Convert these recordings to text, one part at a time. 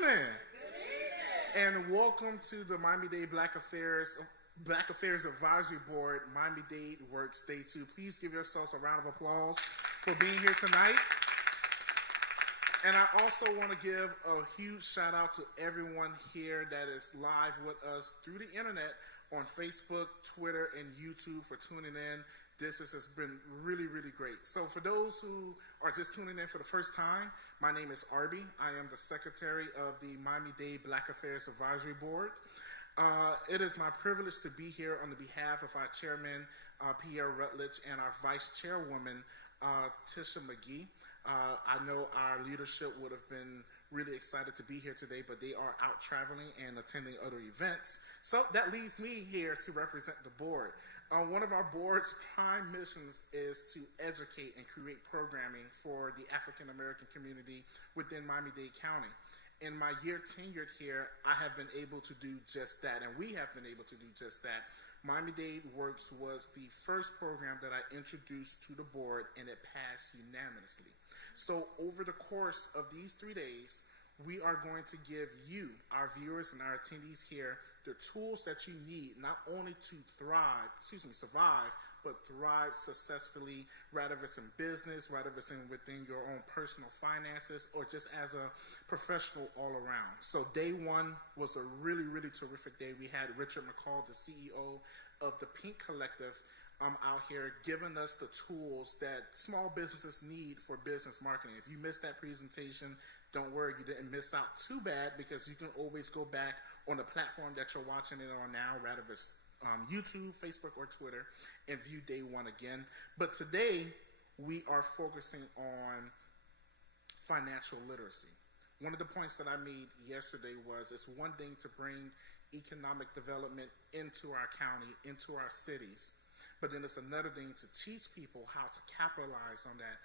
evening. And welcome to the Miami-Dade Black Affairs Advisory Board, Miami-Dade Works Day 2. Please give yourselves a round of applause for being here tonight. And I also want to give a huge shout out to everyone here that is live with us through the internet on Facebook, Twitter, and YouTube for tuning in. This has been really, really great. So for those who are just tuning in for the first time, my name is Arby. I am the Secretary of the Miami-Dade Black Affairs Advisory Board. It is my privilege to be here on the behalf of our Chairman, Pierre Rutledge, and our Vice Chairwoman, Tisha McGee. I know our leadership would have been really excited to be here today, but they are out traveling and attending other events. So that leaves me here to represent the board. One of our board's prime missions is to educate and create programming for the African American community within Miami-Dade County. In my year tenured here, I have been able to do just that, and we have been able to do just that. Miami-Dade Works was the first program that I introduced to the board, and it passed unanimously. So over the course of these 3 days, we are going to give you, our viewers and our attendees here, the tools that you need not only to survive, but thrive successfully, whether it's in business, whether it's within your own personal finances, or just as a professional all around. So day one was a really, really terrific day. We had Richard McCall, the CEO of the Pink Collective, out here giving us the tools that small businesses need for business marketing. If you missed that presentation, don't worry, you didn't miss out too bad, because you can always go back on the platform that you're watching it on now, rather it's YouTube, Facebook, or Twitter, and view day one again. But today, we are focusing on financial literacy. One of the points that I made yesterday was it's one thing to bring economic development into our county, into our cities, but then it's another thing to teach people how to capitalize on that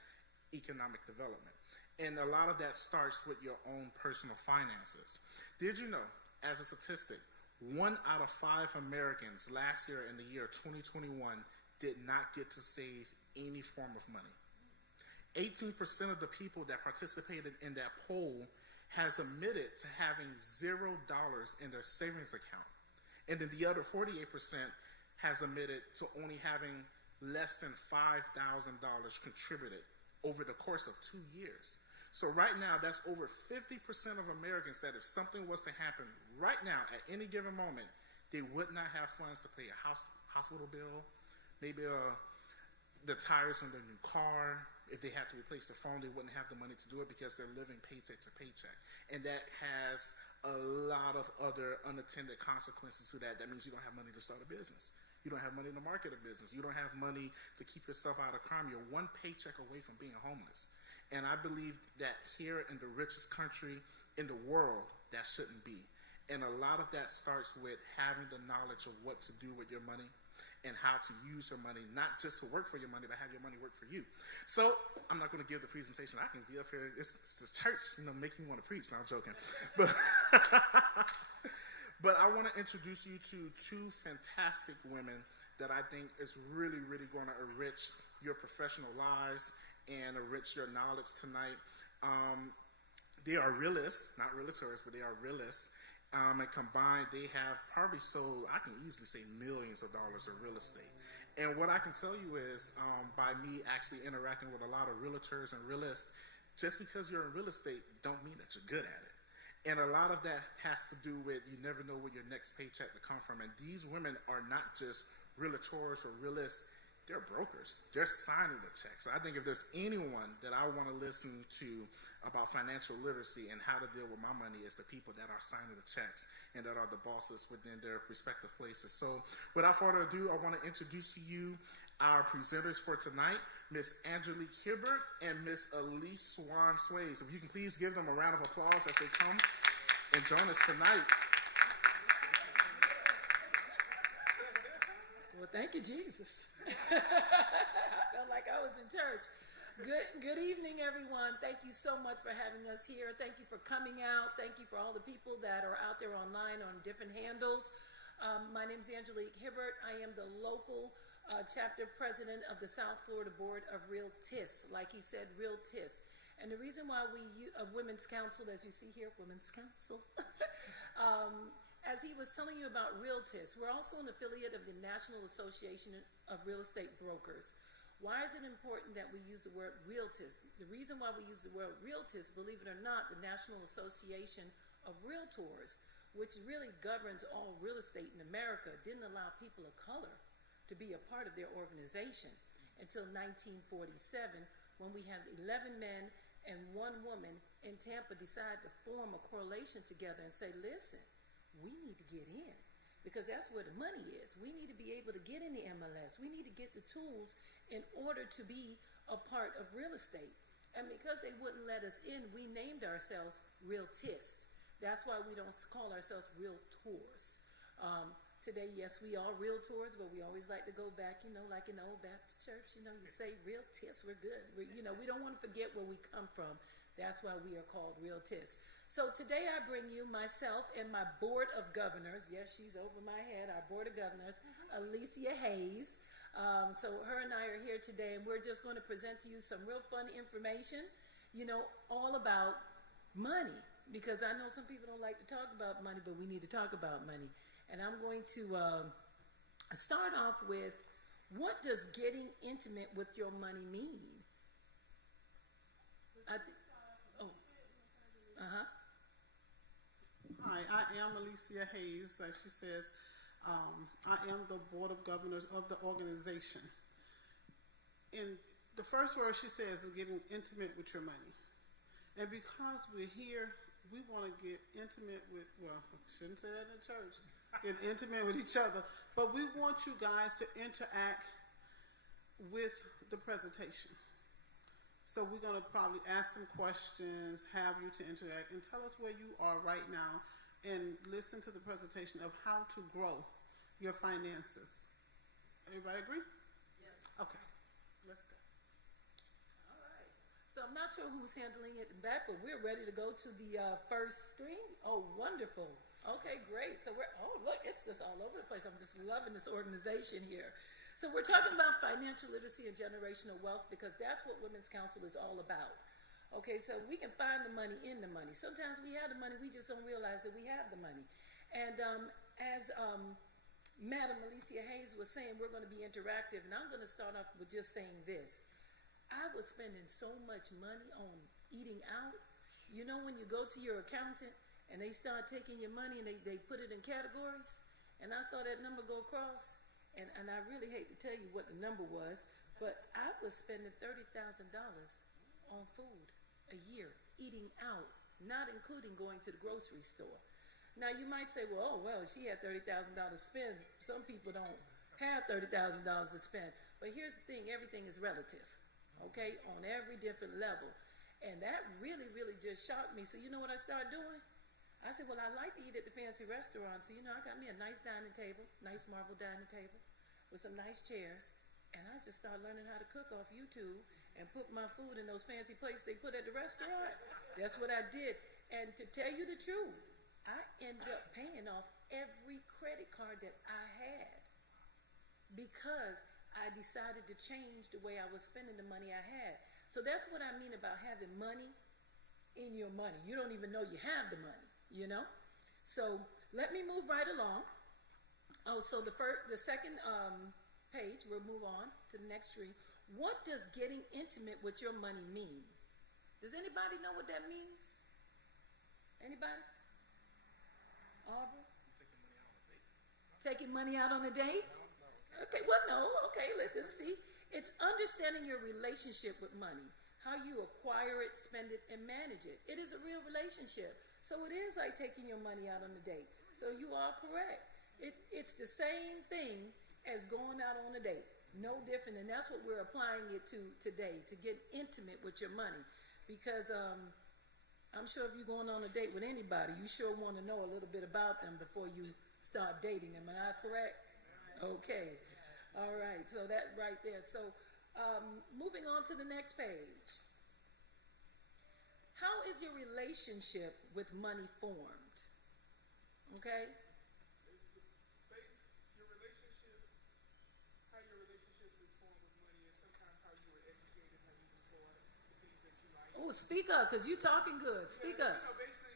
economic development. And a lot of that starts with your own personal finances. Did you know, as a statistic, 1 out of 5 Americans last year in the year 2021 did not get to save any form of money. 18% of the people that participated in that poll has admitted to having $0 in their savings account. And then the other 48% has admitted to only having less than $5,000 contributed over the course of 2 years. So right now, that's over 50% of Americans that if something was to happen right now at any given moment, they would not have funds to pay a hospital bill, maybe the tires on their new car. If they had to replace their phone, they wouldn't have the money to do it because they're living paycheck to paycheck. And that has a lot of other unattended consequences to that. That means you don't have money to start a business. You don't have money to market a business. You don't have money to keep yourself out of crime. You're one paycheck away from being homeless. And I believe that here in the richest country in the world, that shouldn't be. And a lot of that starts with having the knowledge of what to do with your money and how to use your money, not just to work for your money, but have your money work for you. So I'm not going to give the presentation. I can be up here. It's the church, making me want to preach. No, I'm joking. But, but I want to introduce you to 2 fantastic women that I think is really, really going to enrich your professional lives and enrich your knowledge tonight. They are realists, not realtors, but they are realists. And combined, they have probably sold, I can easily say, millions of dollars of real estate. And what I can tell you is, by me actually interacting with a lot of realtors and realists, just because you're in real estate don't mean that you're good at it. And a lot of that has to do with you never know where your next paycheck to come from. And these women are not just realtors or realists, they're brokers. They're signing the checks. So I think if there's anyone that I want to listen to about financial literacy and how to deal with my money, is the people that are signing the checks and that are the bosses within their respective places. So without further ado, I want to introduce to you our presenters for tonight, Miss Angelique Hibbert and Miss Elise Swan Sways. If you can please give them a round of applause as they come and join us tonight. Well, thank you, Jesus. I felt like I was in church. Good evening, everyone. Thank you so much for having us here. Thank you for coming out. Thank you for all the people that are out there online on different handles. My name is Angelique Hibbert. I am the local chapter president of the South Florida Board of Realtists. Like he said, Realtists. And the reason why Women's Council, as you see here, Women's Council, as he was telling you about Realtors, we're also an affiliate of the National Association of Real Estate Brokers. Why is it important that we use the word Realtors? The reason why we use the word Realtors, believe it or not, the National Association of Realtors, which really governs all real estate in America, didn't allow people of color to be a part of their organization until 1947, when we had 11 men and 1 woman in Tampa decide to form a correlation together and say, listen, we need to get in, because that's where the money is. We need to be able to get in the MLS. We need to get the tools in order to be a part of real estate. And because they wouldn't let us in, we named ourselves Realtist. That's why we don't call ourselves Realtors. Today, yes, we are Realtors, but we always like to go back, like in the old Baptist church, you say Realtist, we're good. We don't want to forget where we come from. That's why we are called Realtors. So today I bring you myself and my board of governors. Yes, she's over my head, our board of governors, Alicia Hayes. So her and I are here today, and we're just going to present to you some real fun information, all about money, because I know some people don't like to talk about money, but we need to talk about money. And I'm going to start off with, what does getting intimate with your money mean? Hi, I am Alicia Hayes. As she says, I am the Board of Governors of the organization. And the first word she says is getting intimate with your money. And because we're here, we want to get intimate with, well, I shouldn't say that in church, get intimate with each other. But we want you guys to interact with the presentation. So we're going to probably ask some questions, have you to interact, and tell us where you are right now, and listen to the presentation of how to grow your finances. Everybody agree? Yes. Okay, let's go. All right. So I'm not sure who's handling it back, but we're ready to go to the first screen. Oh, wonderful. Okay, great. So look, it's just all over the place. I'm just loving this organization here. So we're talking about financial literacy and generational wealth, because that's what Women's Council is all about. Okay, so we can find the money in the money. Sometimes we have the money, we just don't realize that we have the money. And as Madam Alicia Hayes was saying, we're going to be interactive, and I'm going to start off with just saying this. I was spending so much money on eating out. When you go to your accountant and they start taking your money and they put it in categories, and I saw that number go across, and I really hate to tell you what the number was, but I was spending $30,000 on food a year, eating out, not including going to the grocery store. Now you might say, well, she had $30,000 to spend. Some people don't have $30,000 to spend. But here's the thing, everything is relative, okay, on every different level. And that really, really just shocked me. So you know what I started doing? I said, well, I like to eat at the fancy restaurants. So, I got me a nice dining table, nice marble dining table with some nice chairs. And I just started learning how to cook off YouTube and put my food in those fancy plates they put at the restaurant. That's what I did. And to tell you the truth, I ended up paying off every credit card that I had, because I decided to change the way I was spending the money I had. So that's what I mean about having money in your money. You don't even know you have the money, So let me move right along. Oh, so the second page, we'll move on to the next screen. What does getting intimate with your money mean? Does anybody know what that means? Anybody? Aubrey? Taking money out on a date? Okay, well, no. Okay, let's see. It's understanding your relationship with money, how you acquire it, spend it, and manage it. It is a real relationship. So it is like taking your money out on a date. So you are correct. It's the same thing as going out on a date. No different, and that's what we're applying it to today, to get intimate with your money. Because I'm sure if you're going on a date with anybody, you sure want to know a little bit about them before you start dating them. Am I correct? Okay. All right. So that right there. So moving on to the next page. How is your relationship with money formed? Okay. Oh, speak up, because you talking good. Speak up. Basically,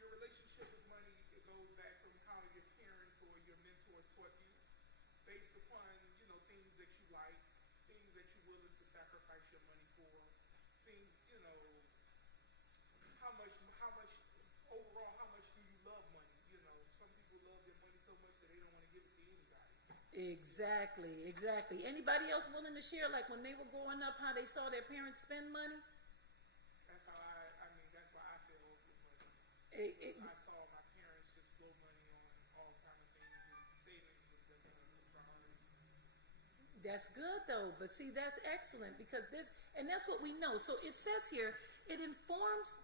your relationship with money, it goes back from how your parents or your mentors taught you, based upon, things that you like, things that you're willing to sacrifice your money for, things, how much do you love money? Some people love their money so much that they don't want to give it to anybody. Exactly. Anybody else willing to share, like when they were growing up, how they saw their parents spend money? That's how that's why I feel with money. I saw my parents just blow money on all kind of things, and savings was the priority. That's good though, but see, that's excellent because and that's what we know. So it says here, it informs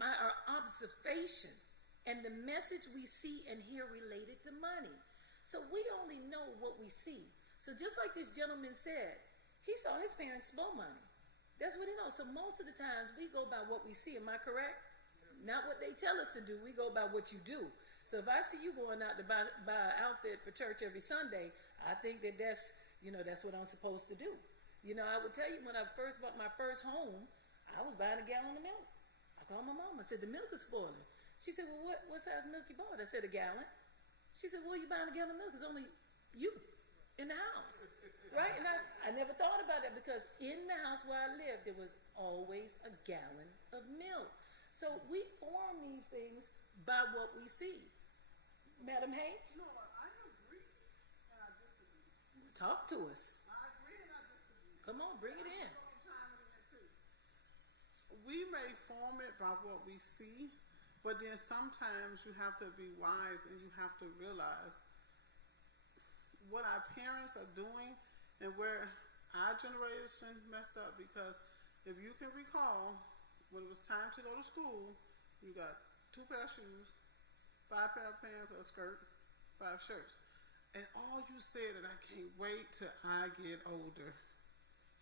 by our observation and the message we see and hear related to money. So we only know what we see. So just like this gentleman said, he saw his parents blow money. That's what he knows. So most of the times we go by what we see. Am I correct? Not what they tell us to do. We go by what you do. So if I see you going out to buy an outfit for church every Sunday, I think that's what I'm supposed to do. I would tell you when I first bought my first home, I was buying a gallon of milk. I called my mom. I said, the milk is spoiling. She said, well, what size milk you bought? I said, a gallon. She said, well, you buying a gallon of milk? It's only you in the house, right? And I never thought about that because in the house where I lived, there was always a gallon of milk. So we form these things by what we see. Madam Hayes? No, I agree and I disagree. Talk to us. I agree and I disagree. Come on, bring it in. We may form it by what we see, but then sometimes you have to be wise and you have to realize what our parents are doing and where our generation messed up. Because if you can recall, when it was time to go to school, you got 2 pair of shoes, 5 pair of pants, a skirt, 5 shirts. And all you said that I can't wait till I get older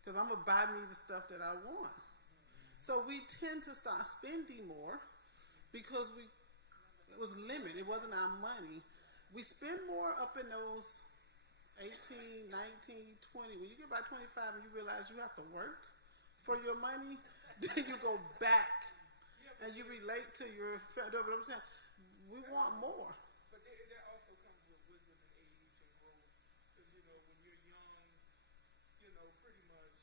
because I'm going to buy me the stuff that I want. So we tend to start spending more because it was limited. It wasn't our money. We spend more up in those 18, 19, 20. When you get about 25 and you realize you have to work for your money, then you go back and you relate to your family. What I'm saying, we want more. But that also comes with wisdom and age and growth. Because, when you're young, pretty much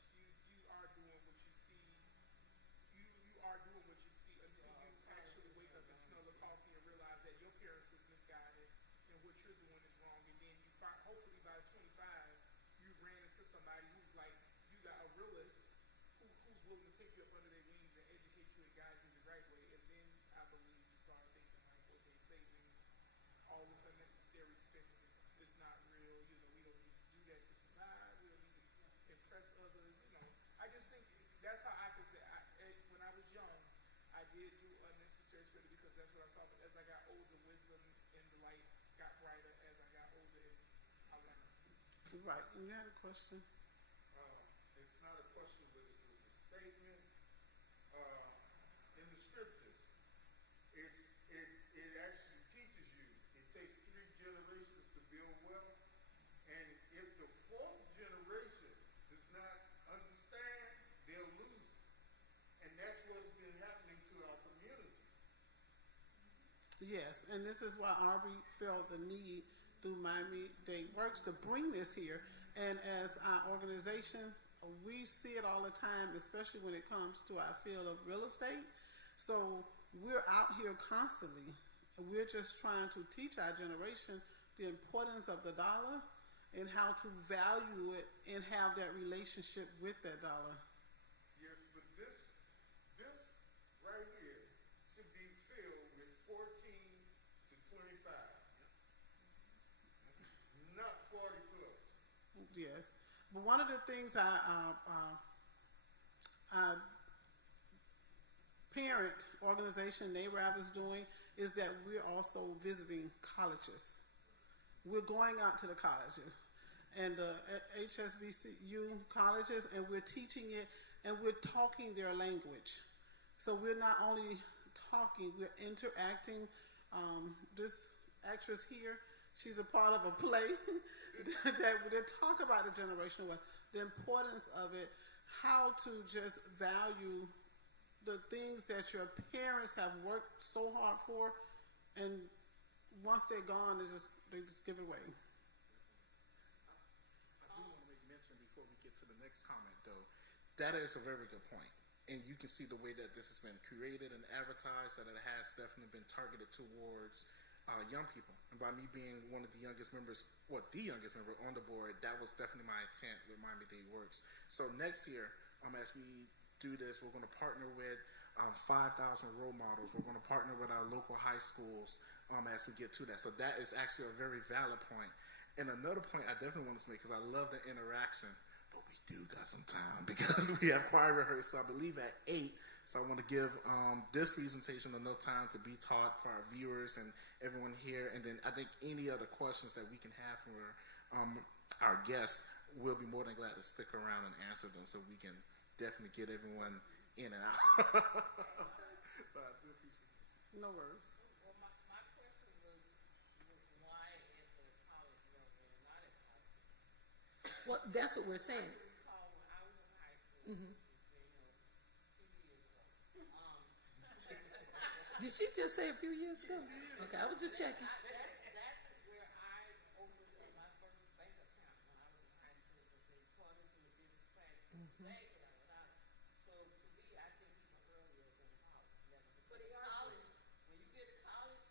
you are doing what you see. You are doing what you see until you actually wake up and smell the coffee and realize that your parents was misguided and what you're doing is wrong. And then you find, hopefully by 25, you ran into somebody who's like, you got a realist who's willing to take you up under their wings and educate you and guide you the right way. And then I believe you start thinking like, okay, savings, all this unnecessary spending is not real. We don't need to do that to survive. We don't need to impress others. I just think that's how I could say. When I was young, I did do unnecessary spending because that's what I saw. But as I got older, wisdom and the light got brighter as I got older, and I learned. Right. You had a question? It's not a question, but it's a statement. In the scriptures, it actually teaches you. It takes 3 generations to build wealth, and if the 4th generation does not understand, they'll lose it. And that's what's been happening to our community. Yes, and this is why Aubrey felt the need through Miami Dade Works to bring this here. And as our organization, we see it all the time, especially when it comes to our field of real estate. So we're out here constantly. We're just trying to teach our generation the importance of the dollar and how to value it and have that relationship with that dollar. Yes, but this right here should be filled with 14 to 25, not 40 plus. Yes, but one of the things our parent organization, NARAB, is doing is that we're also visiting colleges. We're going out to the colleges and the HSBCU colleges, and we're teaching it, and we're talking their language. So we're not only talking, we're interacting. This actress here, she's a part of a play that talk about the generational wealth, the importance of it, how to just value the things that your parents have worked so hard for, and once they're gone, they just give it away. I do want to make mention before we get to the next comment, though. That is a very good point. And you can see the way that this has been created and advertised, that it has definitely been targeted towards young people. And by me being one of the youngest members, or the youngest member on the board, that was definitely my intent with Miami-Dade Works. So next year, as we do this, we're going to partner with 5,000 role models. We're going to partner with our local high schools as we get to that. So that is actually a very valid point. And another point I definitely want to make, because I love the interaction, but we do got some time because we have choir rehearsal, I believe, at 8. So I want to give this presentation enough time to be taught for our viewers and everyone here. And then I think any other questions that we can have for our guests, we'll be more than glad to stick around and answer them so we can definitely get everyone in and out. But I do appreciate it. No worries. Well, my question was why at the college level and not at high school? Well, that's what we're saying. I recall when I was in high school, Mhm. it's been 2 years ago. Did she just say a few years ago? Okay, I was just checking. That's where I opened up my first bank account when I was in high school, because they taught us in the business class bank and I went out. So to me, I think even earlier than college level. But in college, when you get to college,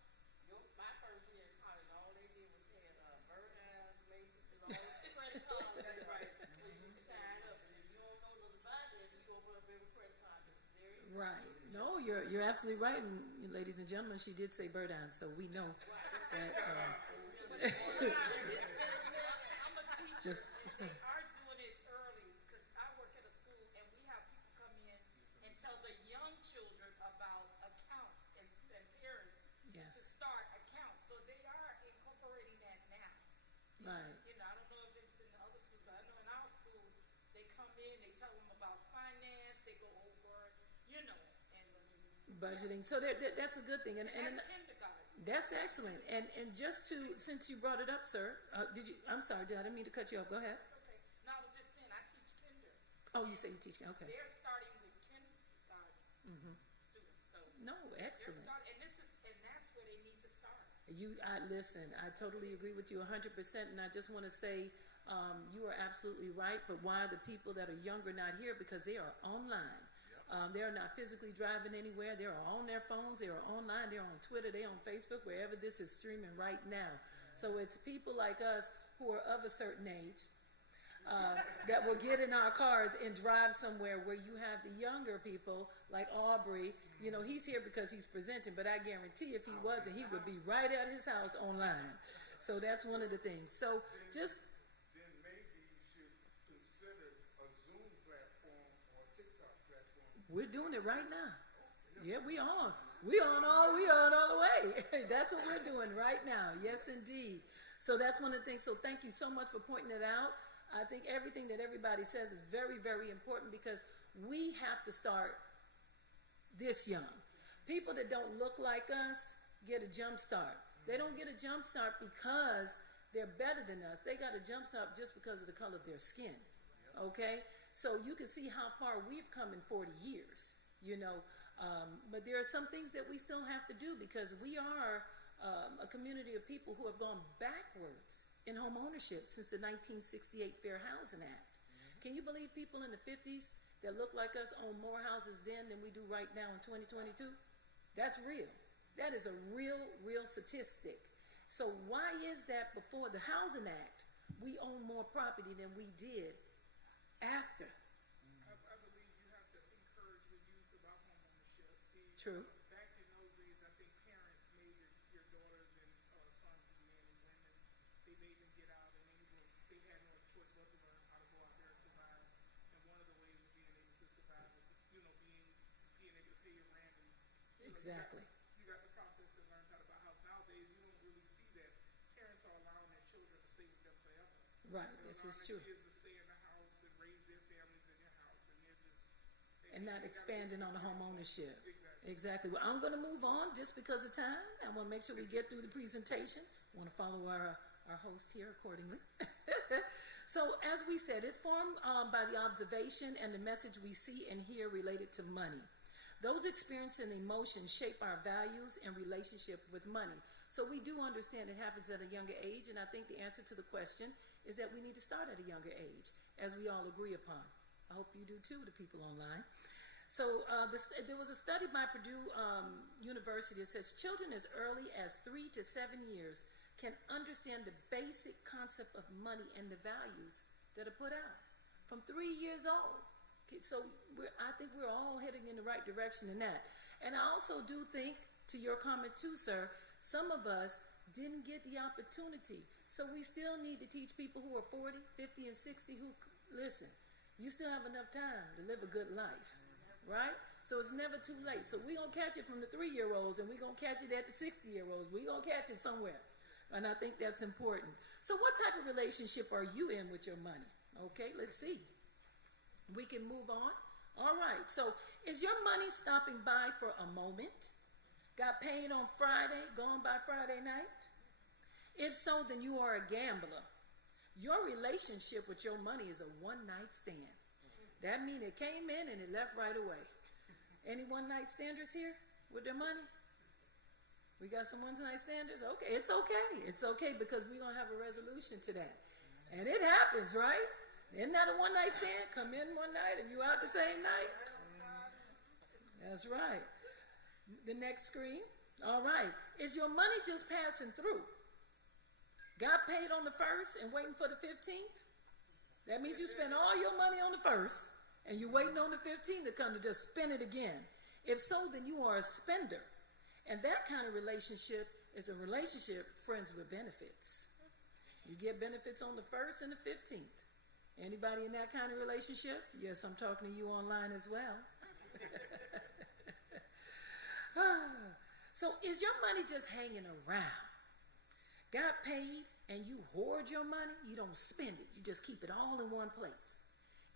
my first year in college, all they did was had Burnouts, Macy's, and all those credit cards. That's right. So you sign up, and if you don't know nothing about it, you open up every credit card. There you go. Right. No, you're absolutely right. And ladies and gentlemen, she did say Burdine, so we know that. Just. They are doing it early, because I work at a school and we have people come in and tell the young children about accounts and parents Yes. to start accounts. So they are incorporating that now. Right. You know, I don't know if it's in the other schools, but I know in our school, they come in, they tell them about finance, they go over, you know, and Budgeting. So that's a good thing. And that's kindergarten. that's excellent. And just to, since you brought it up, sir, I'm sorry, I didn't mean to cut you off. Go ahead. Okay. No, I was just saying, I teach kinder. Oh, you say you teach. Okay. They're starting with kindergarten students. So No, they're excellent. starting, and that's where they need to start. Listen, I totally agree with you 100%. And I just want to say, you are absolutely right. But why the people that are younger not here? Because they are online. They are not physically driving anywhere. They are on their phones. They are online. They're on Twitter. They're on Facebook, wherever this is streaming right now. So it's people like us who are of a certain age that will get in our cars and drive somewhere where you have the younger people like Aubrey. You know, he's here because he's presenting, but I guarantee if he wasn't, he would be right at his house online. So that's one of the things. So just Then maybe you should consider a Zoom platform or a TikTok platform. we're doing it right now. Yeah, we on. We on all the way. That's what we're doing right now. Yes, indeed. So that's one of the things. So thank you so much for pointing it out. I think everything that everybody says is very, very important, because we have to start this young. People that don't look like us get a jump start. They don't get a jump start because they're better than us. They got a jump start just because of the color of their skin. Okay? So you can see how far we've come in 40 years, you know. But there are some things that we still have to do, because we are a community of people who have gone backwards in home ownership since the 1968 Fair Housing Act. Can you believe people in the 50s that look like us own more houses then than we do right now in 2022? That's real. That is a real statistic. So why is that before the Housing Act, we own more property than we did after? I believe you have to encourage the youth about homeownership. See, True. back in those days, I think parents made your daughters and sons and men and women, they made them get out, and they had no choice but to learn how to go out there and survive. And one of the ways of being able to survive is, you know, being able to pay your rent and Exactly. you got the process to learn how to buy a house. Nowadays, you don't really see that. Parents are allowing their children to stay with them forever. Right, They're this is allowing true. their kids to stay in the house and raise their families in their house, and they're just And not expanding on the home ownership. Exactly. Exactly. Well, I'm going to move on just because of time. I want to make sure we get through the presentation. I want to follow our host here accordingly. So, as we said, it's formed by the observation and the message we see and hear related to money. Those experiences and emotions shape our values and relationship with money. So we do understand it happens at a younger age, and I think the answer to the question is that we need to start at a younger age, as we all agree upon. I hope you do too, the people online. So there was a study by Purdue University that says children as early as 3 to 7 years can understand the basic concept of money and the values that are put out from 3 years old. So I think we're all heading in the right direction in that. And I also do think, to your comment too, sir, some of us didn't get the opportunity. So we still need to teach people who are 40, 50, and 60 who, listen, you still have enough time to live a good life, right? So it's never too late. So we're going to catch it from the 3-year-olds, and we're going to catch it at the 60-year-olds. We're going to catch it somewhere. And I think that's important. So what type of relationship are you in with your money? Okay, let's see. We can move on. All right. So is your money stopping by for a moment? Got paid on Friday, gone by Friday night? If so, then you are a gambler. Your relationship with your money is a one-night stand. That means it came in and it left right away. Any one-night standers here with their money? We got some one-night standers? Okay, it's okay. It's okay because we're going to have a resolution to that. And it happens, right? Isn't that a one-night stand? Come in one night and you out the same night? That's right. The next screen. All right. Is your money just passing through? Got paid on the 1st and waiting for the 15th? That means you spend all your money on the 1st and you're waiting on the 15th to come to just spend it again. If so, then you are a spender. And that kind of relationship is a relationship friends with benefits. You get benefits on the 1st and the 15th. Anybody in that kind of relationship? Yes, I'm talking to you online as well. So is your money just hanging around? Got paid and you hoard your money? You don't spend it. You just keep it all in one place.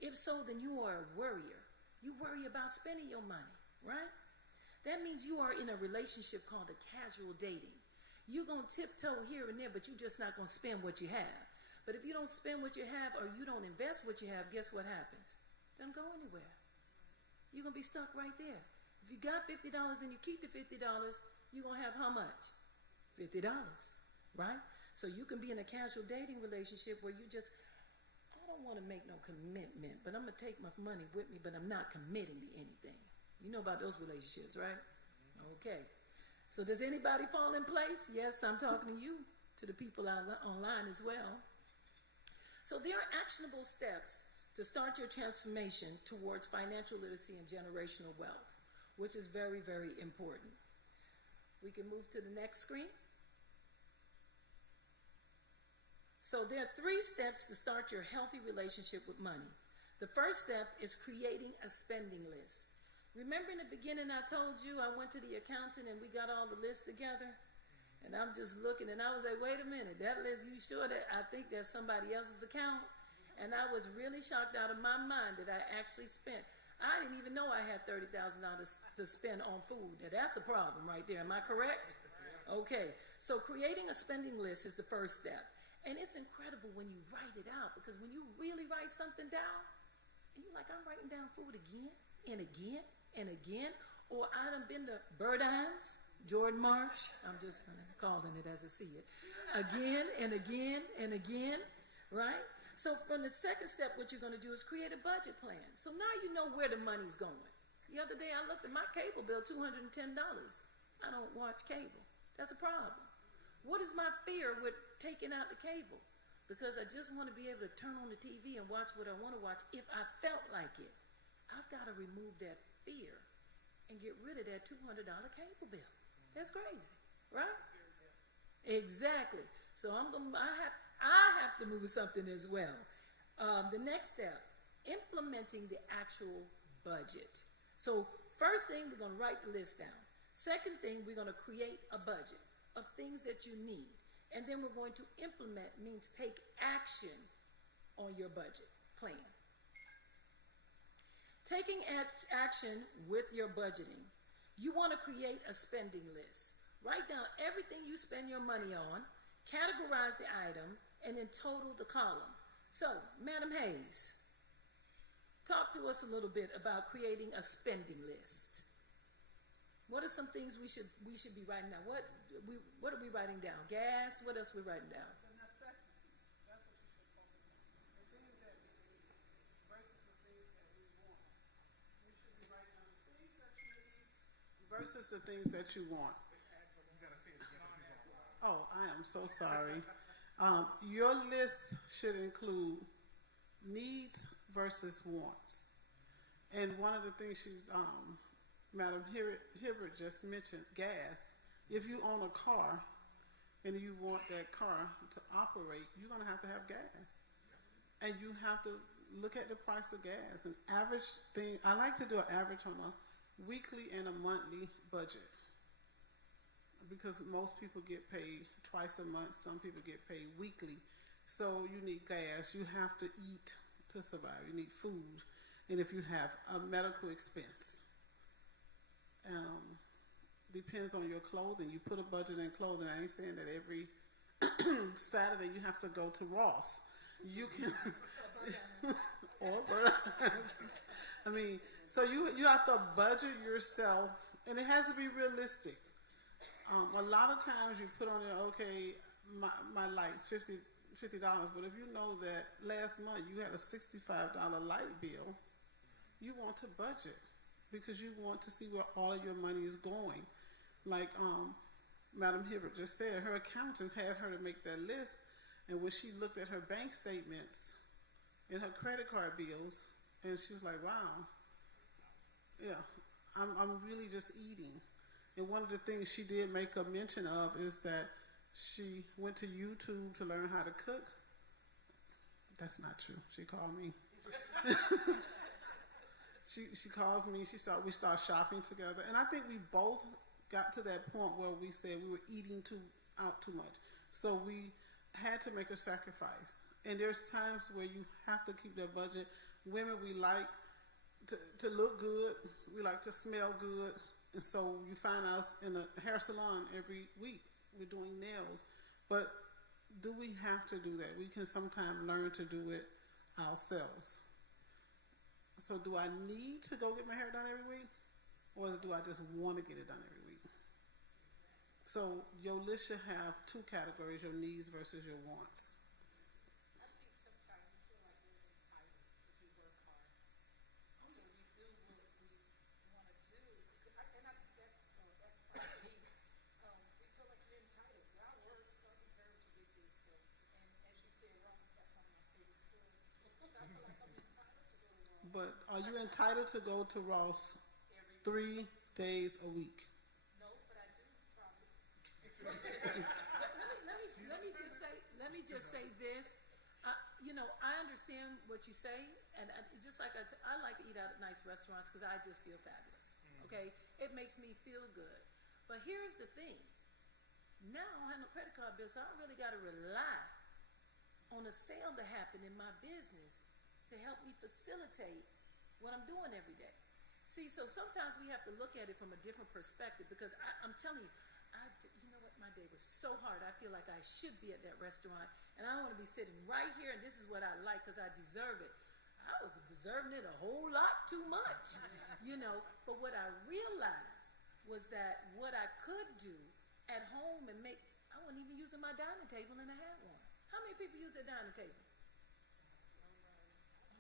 If so, then you are a worrier. You worry about spending your money, right? That means you are in a relationship called a casual dating. You're going to tiptoe here and there, but you're just not going to spend what you have. But if you don't spend what you have or you don't invest what you have, guess what happens? It doesn't go anywhere. You're going to be stuck right there. If you got $50 and you keep the $50, you're going to have how much? $50, right? So you can be in a casual dating relationship where you just, I don't want to make no commitment, but I'm going to take my money with me, but I'm not committing to anything. You know about those relationships, right? Okay. So does anybody fall in place? Yes, I'm talking to you, to the people online as well. So there are actionable steps to start your transformation towards financial literacy and generational wealth, which is very, very important. We can move to the next screen. So there are 3 steps to start your healthy relationship with money. The first step is creating a spending list. Remember in the beginning I told you I went to the accountant and we got all the lists together? And I'm just looking, and I was like, wait a minute, that list, you sure that I think that's somebody else's account? And I was really shocked out of my mind that I actually spent. I didn't even know I had $30,000 to spend on food. Now, that's a problem right there. Am I correct? Okay, so creating a spending list is the first step. And it's incredible when you write it out, because when you really write something down, and you're like, I'm writing down food again and again and again, or I done been to Burdines, Jordan Marsh, I'm just calling it as I see it, again and again and again, right? So from the second step, what you're going to do is create a budget plan. So now you know where the money's going. The other day I looked at my cable bill, $210. I don't watch cable. That's a problem. What is my fear with taking out the cable? Because I just want to be able to turn on the TV and watch what I want to watch if I felt like it. I've got to remove that fear and get rid of that $200 cable bill. That's crazy, right? Exactly. So I have to move something as well. The next step, implementing the actual budget. So first thing, we're going to write the list down. Second thing, we're going to create a budget of things that you need. And then we're going to implement, means take action on your budget plan. Taking action with your budgeting. You want to create a spending list. Write down everything you spend your money on, categorize the item, and then total the column. So, Madam Hayes, talk to us a little bit about creating a spending list. What are some things we should be writing down? What are we writing down? Gas? What else are we writing down? The necessity. That's what you should focus on. The things that we need versus the things that we want. You should be writing down the things that you need versus the things that you want. You gotta say it again. Oh, I am so sorry. Your list should include needs versus wants. And one of the things Madam Hibbert just mentioned, gas. If you own a car and you want that car to operate, you're going to have gas. And you have to look at the price of gas. An average thing, I like to do an average on a weekly and a monthly budget. Because most people get paid twice a month, some people get paid weekly. So you need gas, you have to eat to survive, you need food. And if you have a medical expense, depends on your clothing. You put a budget in clothing. I ain't saying that every Saturday you have to go to Ross. You can, or I mean, so you have to budget yourself, and it has to be realistic. A lot of times you put on there, okay, my lights $50, but if you know that last month you had a $65 light bill, you want to budget because you want to see where all of your money is going. Like Madam Hibbert just said, her accountants had her to make that list, and when she looked at her bank statements and her credit card bills, and she was like, wow, yeah, I'm really just eating. And one of the things she did make a mention of is that she went to YouTube to learn how to cook. That's not true. She called me. She calls me. We start shopping together, and I think we both got to that point where we said we were eating out too much. So we had to make a sacrifice. And there's times where you have to keep that budget. Women, we like to look good. We like to smell good. And so you find us in a hair salon every week. We're doing nails. But do we have to do that? We can sometimes learn to do it ourselves. So do I need to go get my hair done every week? Or do I just want to get it done every week? So your list should have two categories, your needs versus your wants. I think sometimes you feel like you're entitled if you work hard. So we do what we want to do. And I think that's part of me. We feel like you're entitled. I work, so I deserve to get this. So, and as you said, Ron got money on paid school. So I feel like I'm entitled to go to Ron. But are you entitled to go to Ross 3 days a week? No, but I do probably. Let me just say this. I understand what you say, and it's just like I like to eat out at nice restaurants because I just feel fabulous. Okay, it makes me feel good. But here's the thing: now I have no credit card bill, so I really got to rely on a sale to happen in my business to help me facilitate what I'm doing every day. See, so sometimes we have to look at it from a different perspective because I'm telling you, you know what, my day was so hard. I feel like I should be at that restaurant, and I want to be sitting right here, and this is what I like because I deserve it. I was deserving it a whole lot too much, But what I realized was that what I could do at home and I wasn't even using my dining table, and I had one. How many people use their dining table?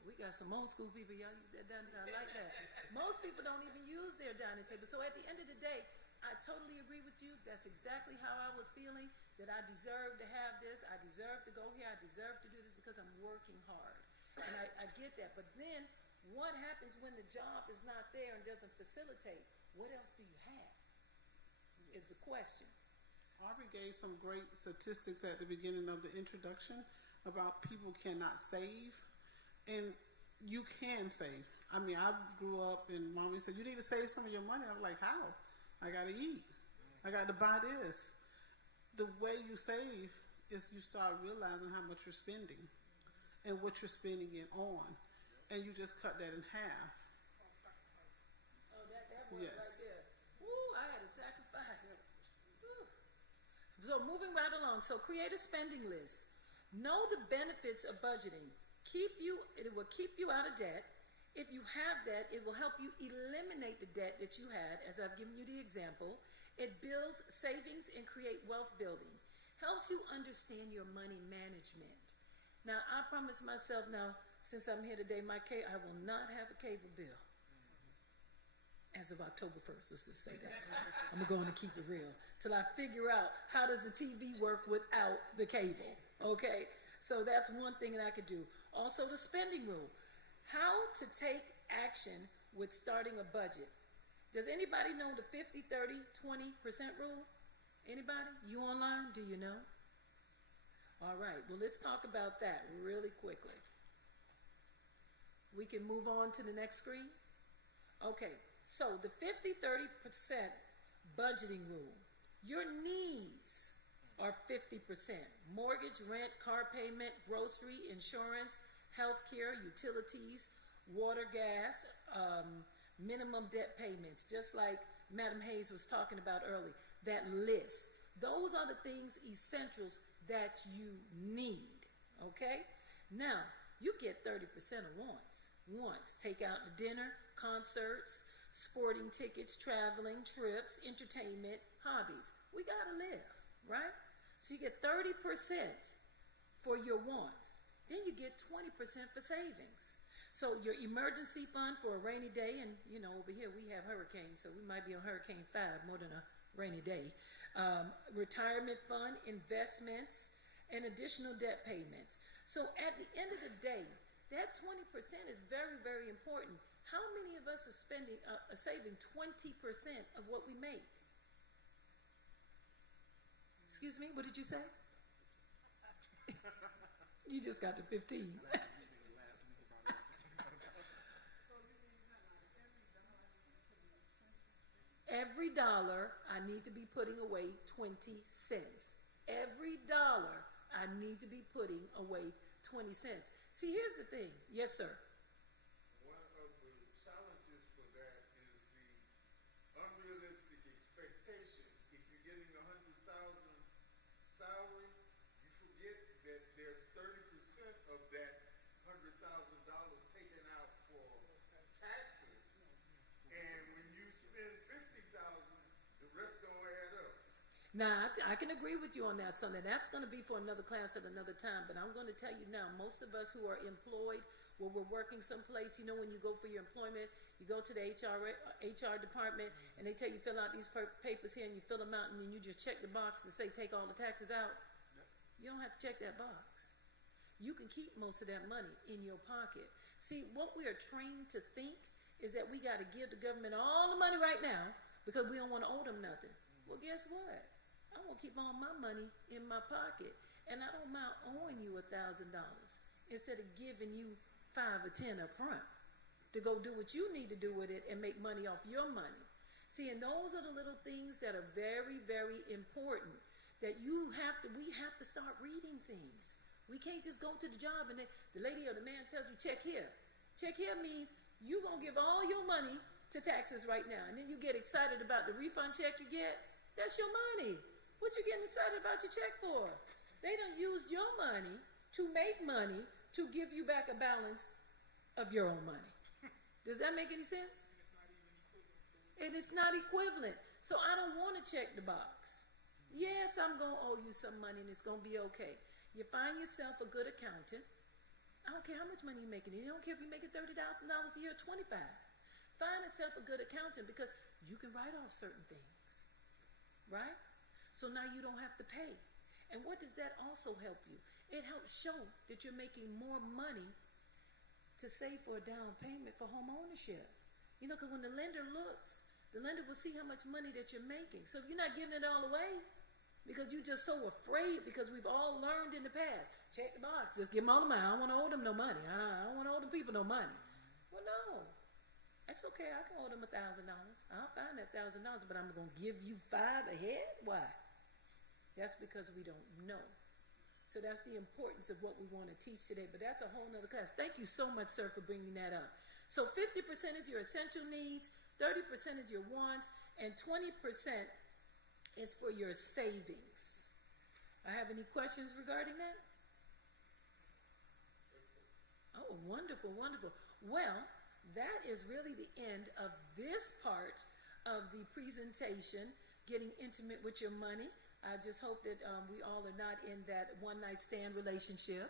We got some old school people, y'all use their dining table. I like that. Most people don't even use their dining table. So at the end of the day, I totally agree with you. That's exactly how I was feeling, that I deserve to have this. I deserve to go here. I deserve to do this because I'm working hard. And I get that. But then what happens when the job is not there and doesn't facilitate? What else do you have is the question. Aubrey gave some great statistics at the beginning of the introduction about people cannot save. And you can save. I mean, I grew up and mommy said, you need to save some of your money. I'm like, how? I got to eat. I got to buy this. The way you save is you start realizing how much you're spending and what you're spending it on. And you just cut that in half. Oh, that was Yes. right there. Ooh, I had to sacrifice. Ooh. So moving right along. So create a spending list. Know the benefits of budgeting. It will keep you out of debt. If you have debt, it will help you eliminate the debt that you had, as I've given you the example. It builds savings and create wealth building. Helps you understand your money management. Now, I promised myself now, since I'm here today, I will not have a cable bill. As of October 1st, let's just say that. I'm going to keep it real till I figure out how does the TV work without the cable, okay? So that's one thing that I could do. Also, the spending rule. How to take action with starting a budget. Does anybody know the 50, 30, 20% rule? Anybody? You online? Do you know? All right, well, let's talk about that really quickly. We can move on to the next screen. Okay, so the 50, 30% budgeting rule. Your needs are 50%. Mortgage, rent, car payment, grocery, insurance, healthcare, utilities, water, gas, minimum debt payments, just like Madam Hayes was talking about earlier. That list. Those are the things, essentials that you need, okay? Now, you get 30% of wants. Take out to dinner, concerts, sporting tickets, traveling, trips, entertainment, hobbies. We gotta live, right? So you get 30% for your wants. Then you get 20% for savings. So your emergency fund for a rainy day, and over here we have hurricanes, so we might be on Hurricane 5 more than a rainy day. Retirement fund, investments, and additional debt payments. So at the end of the day, that 20% is very, very important. How many of us are saving 20% of what we make? Excuse me, what did you say? You just got to 15. Every dollar I need to be putting away 20 cents. Every dollar I need to be putting away 20 cents. See, here's the thing. Yes, sir. One of the challenges for that is the unrealistic expectation. If you're getting $100,000 salary, you forget that there's 30% of that $100,000 taken out for taxes, and when you spend $50,000, the rest don't add up. Now, I can agree with you on that, son, and that's going to be for another class at another time, but I'm going to tell you now, most of us who are employed, where we're working someplace, when you go for your employment, you go to the HR department, and they tell you fill out these papers here, and you fill them out, and then you just check the box to say take all the taxes out. You don't have to check that box. You can keep most of that money in your pocket. See, what we are trained to think is that we got to give the government all the money right now because we don't want to owe them nothing. Well, guess what? I want to keep all my money in my pocket, and I don't mind owing you $1,000 instead of giving you 5 or 10 up front to go do what you need to do with it and make money off your money. See, and those are the little things that are very, very important that we have to start reading things. We can't just go to the job and the lady or the man tells you, check here. Check here means you're going to give all your money to taxes right now, and then you get excited about the refund check you get. That's your money. What you getting excited about your check for? They done used your money to make money to give you back a balance of your own money. Does that make any sense? And it's not equivalent. So I don't want to check the box. Yes, I'm going to owe you some money and it's going to be okay. You find yourself a good accountant. I don't care how much money you're making. You don't care if you're making $30,000 a year or $25,000. Find yourself a good accountant because you can write off certain things, right? So now you don't have to pay. And what does that also help you? It helps show that you're making more money to save for a down payment for home ownership. Because when the lender looks, the lender will see how much money that you're making. So if you're not giving it all away because you're just so afraid, because we've all learned in the past, check the box, just give them all the money. I don't want to owe them no money. I don't want to owe them people no money. Well, no. That's okay. I can owe them $1,000. I'll find that $1,000, but I'm going to give you 5 ahead? Why? That's because we don't know. So that's the importance of what we want to teach today. But that's a whole nother class. Thank you so much, sir, for bringing that up. So 50% is your essential needs, 30% is your wants, and 20% is for your savings. I have any questions regarding that? Oh, wonderful, wonderful. Well, that is really the end of this part of the presentation, getting intimate with your money. I just hope that we all are not in that one night stand relationship.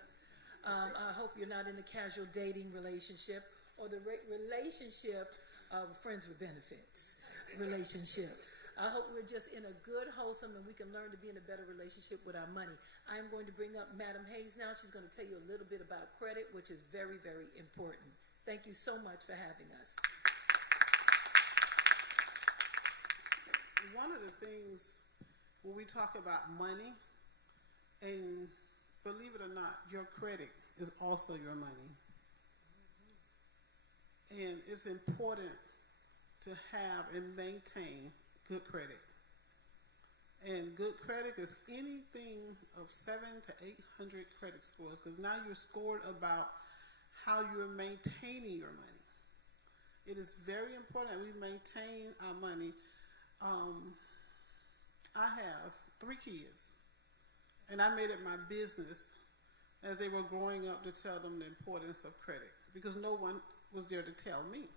I hope you're not in the casual dating relationship or the relationship of friends with benefits relationship. I hope we're just in a good, wholesome, and we can learn to be in a better relationship with our money. I am going to bring up Madam Hayes now. She's going to tell you a little bit about credit, which is very, very important. Thank you so much for having us. One of the things when we talk about money, and believe it or not, your credit is also your money. And it's important to have and maintain good credit. And good credit is anything of 700 to 800 credit scores, because now you're scored about how you're maintaining your money. It is very important that we maintain our money. I have 3 kids, and I made it my business as they were growing up to tell them the importance of credit, because no one was there to tell me.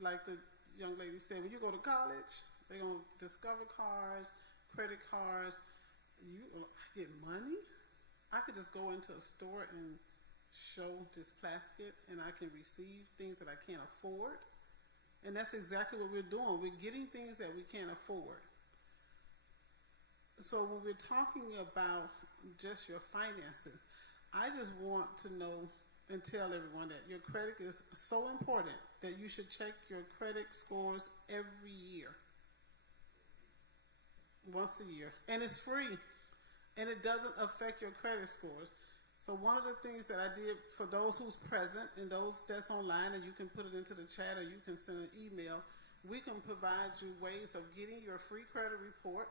Like the young lady said, when you go to college, they're going to discover cars, credit cards. I get money? I could just go into a store and show this plastic, and I can receive things that I can't afford. And that's exactly what we're doing. We're getting things that we can't afford. So when we're talking about just your finances, I just want to know and tell everyone that your credit is so important that you should check your credit scores every year. Once a year. And it's free. And it doesn't affect your credit scores. So one of the things that I did for those who's present and those that's online, and you can put it into the chat or you can send an email, we can provide you ways of getting your free credit report,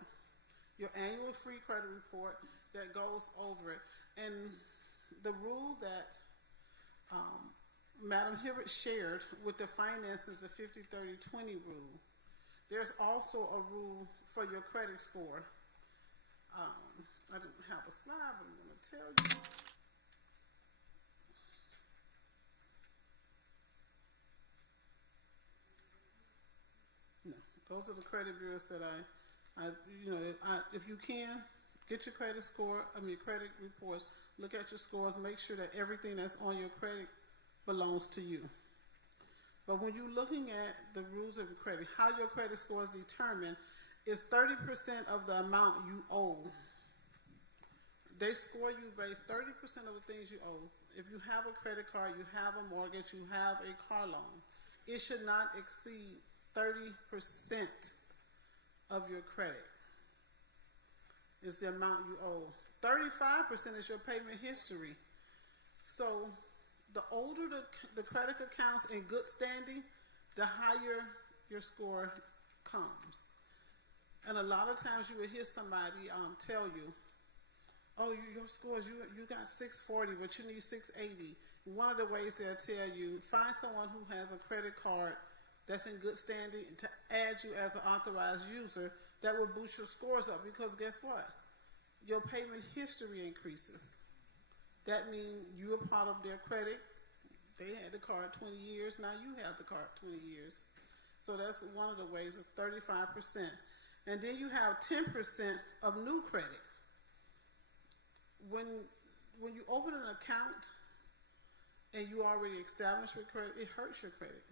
your annual free credit report that goes over it. And the rule that Madam Hibbert shared with the finances, the 50-30-20 rule, there's also a rule for your credit score. I didn't have a slide, but I'm going to tell you. No, those are the credit bureaus that if you can, get your credit credit reports, look at your scores, make sure that everything that's on your credit belongs to you. But when you're looking at the rules of credit, how your credit score is determined is 30% of the amount you owe. They score you based 30% of the things you owe. If you have a credit card, you have a mortgage, you have a car loan, it should not exceed 30% of your credit is the amount you owe. 35% is your payment history. So the older the credit accounts in good standing, the higher your score comes. And a lot of times you will hear somebody tell you, oh, your scores, you got 640, but you need 680. One of the ways they'll tell you, find someone who has a credit card that's in good standing to add you as an authorized user that will boost your scores up, because guess what? Your payment history increases. That means you are part of their credit. They had the card 20 years, now you have the card 20 years. So that's one of the ways, it's 35%. And then you have 10% of new credit. When you open an account and you already established your credit, it hurts your credit.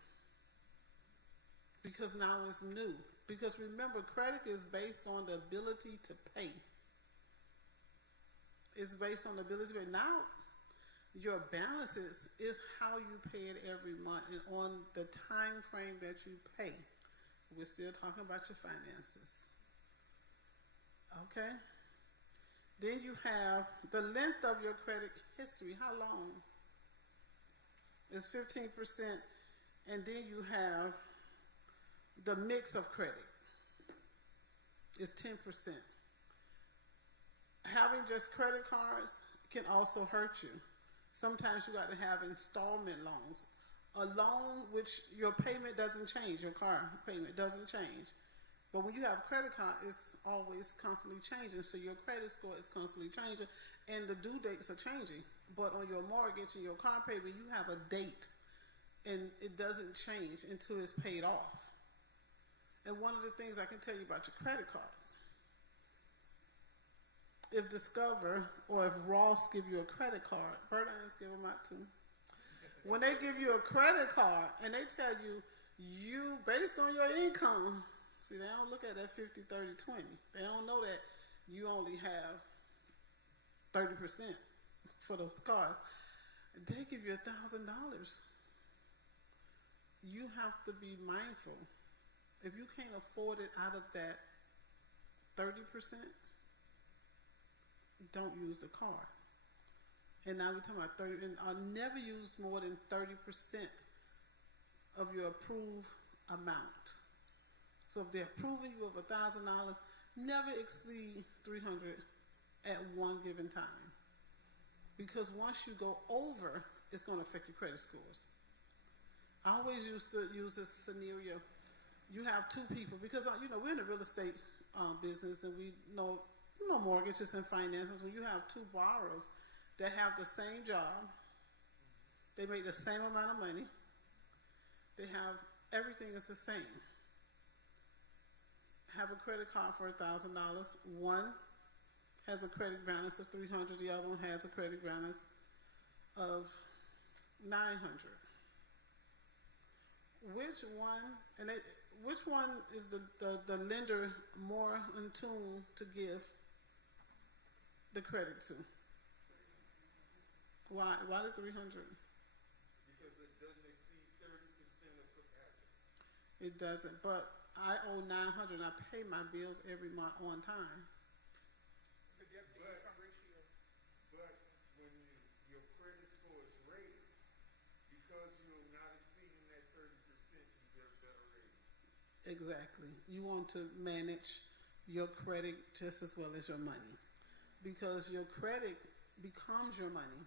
Because now it's new. Because remember, credit is based on the ability to pay. It's based on the ability to pay. Now, your balances is how you pay it every month and on the time frame that you pay. We're still talking about your finances. Okay? Then you have the length of your credit history. How long? It's 15%. And then you have the mix of credit. It's 10%. Having just credit cards can also hurt you. Sometimes you got to have installment loans. A loan which your payment doesn't change, your car payment doesn't change. But when you have credit card, it's always constantly changing, so your credit score is constantly changing, and the due dates are changing. But on your mortgage and your car payment, you have a date, and it doesn't change until it's paid off. And one of the things I can tell you about your credit cards, if Discover or if Ross give you a credit card, Birdlands give them out too. When they give you a credit card and they tell you, you based on your income, see, they don't look at that 50, 30, 20. They don't know that you only have 30% for those cars. They give you $1,000. You have to be mindful. If you can't afford it out of that 30%, don't use the card. And now we're talking about 30, and I'll never use more than 30% of your approved amount. So if they're approving you of $1,000, never exceed 300 at one given time. Because once you go over, it's going to affect your credit scores. I always used to use this scenario. You have two people, because we're in the real estate business, and we know mortgages and finances. When you have two borrowers that have the same job, they make the same amount of money, they have everything is the same. Have a credit card for $1,000. One has a credit balance of $300. The other one has a credit balance of $900. Which one is the lender more in tune to give the credit to? Why the 300? Because it doesn't exceed 30% of capacity. It doesn't, but I owe $900 and I pay my bills every month on time. The debt to income ratio. But when your credit score is rated, because you're not exceeding that 30%, you get a better rating. Exactly. You want to manage your credit just as well as your money, because your credit becomes your money.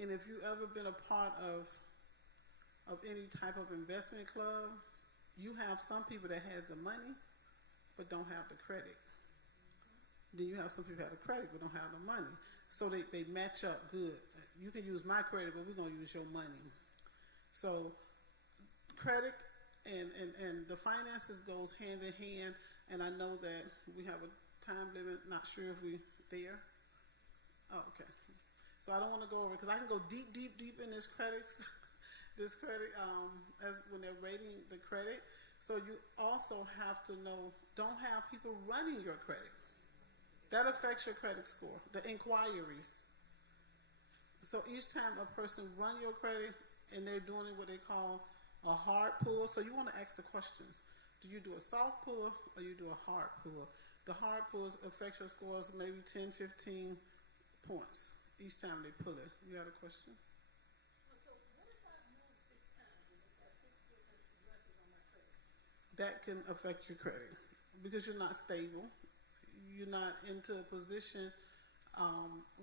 And if you've ever been a part of any type of investment club, you have some people that has the money but don't have the credit. Then you have some people that have the credit but don't have the money. So they match up good. You can use my credit, but we're going to use your money. So credit and the finances goes hand in hand. And I know that we have a time limit. Not sure if we're there. Oh, okay. So I don't want to go over, because I can go deep in this credit, as when they're rating the credit. So you also have to know, don't have people running your credit. That affects your credit score. The inquiries. So each time a person run your credit and they're doing it what they call a hard pull. So you want to ask the questions. Do you do a soft pull or you do a hard pull? The hard pulls affect your scores maybe 10, 15 points each time they pull it. You had a question? So what if I move 6 times and it's got 6 different addresses on my credit? That can affect your credit because you're not stable. You're not into a position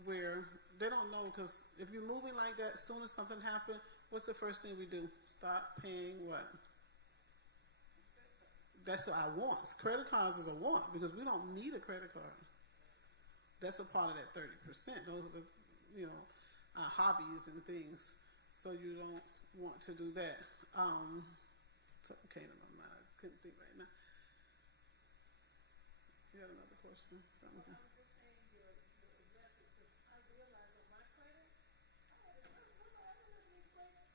where they don't know, because if you're moving like that, as soon as something happens, what's the first thing we do? Stop paying what? That's our wants. Credit cards is a want because we don't need a credit card. That's a part of that 30%. Those are the, hobbies and things. So you don't want to do that. Something came to my mind. I couldn't think right now. You had another question? Something? I was just saying your addresses, because I realized on my credit, I don't live in this place.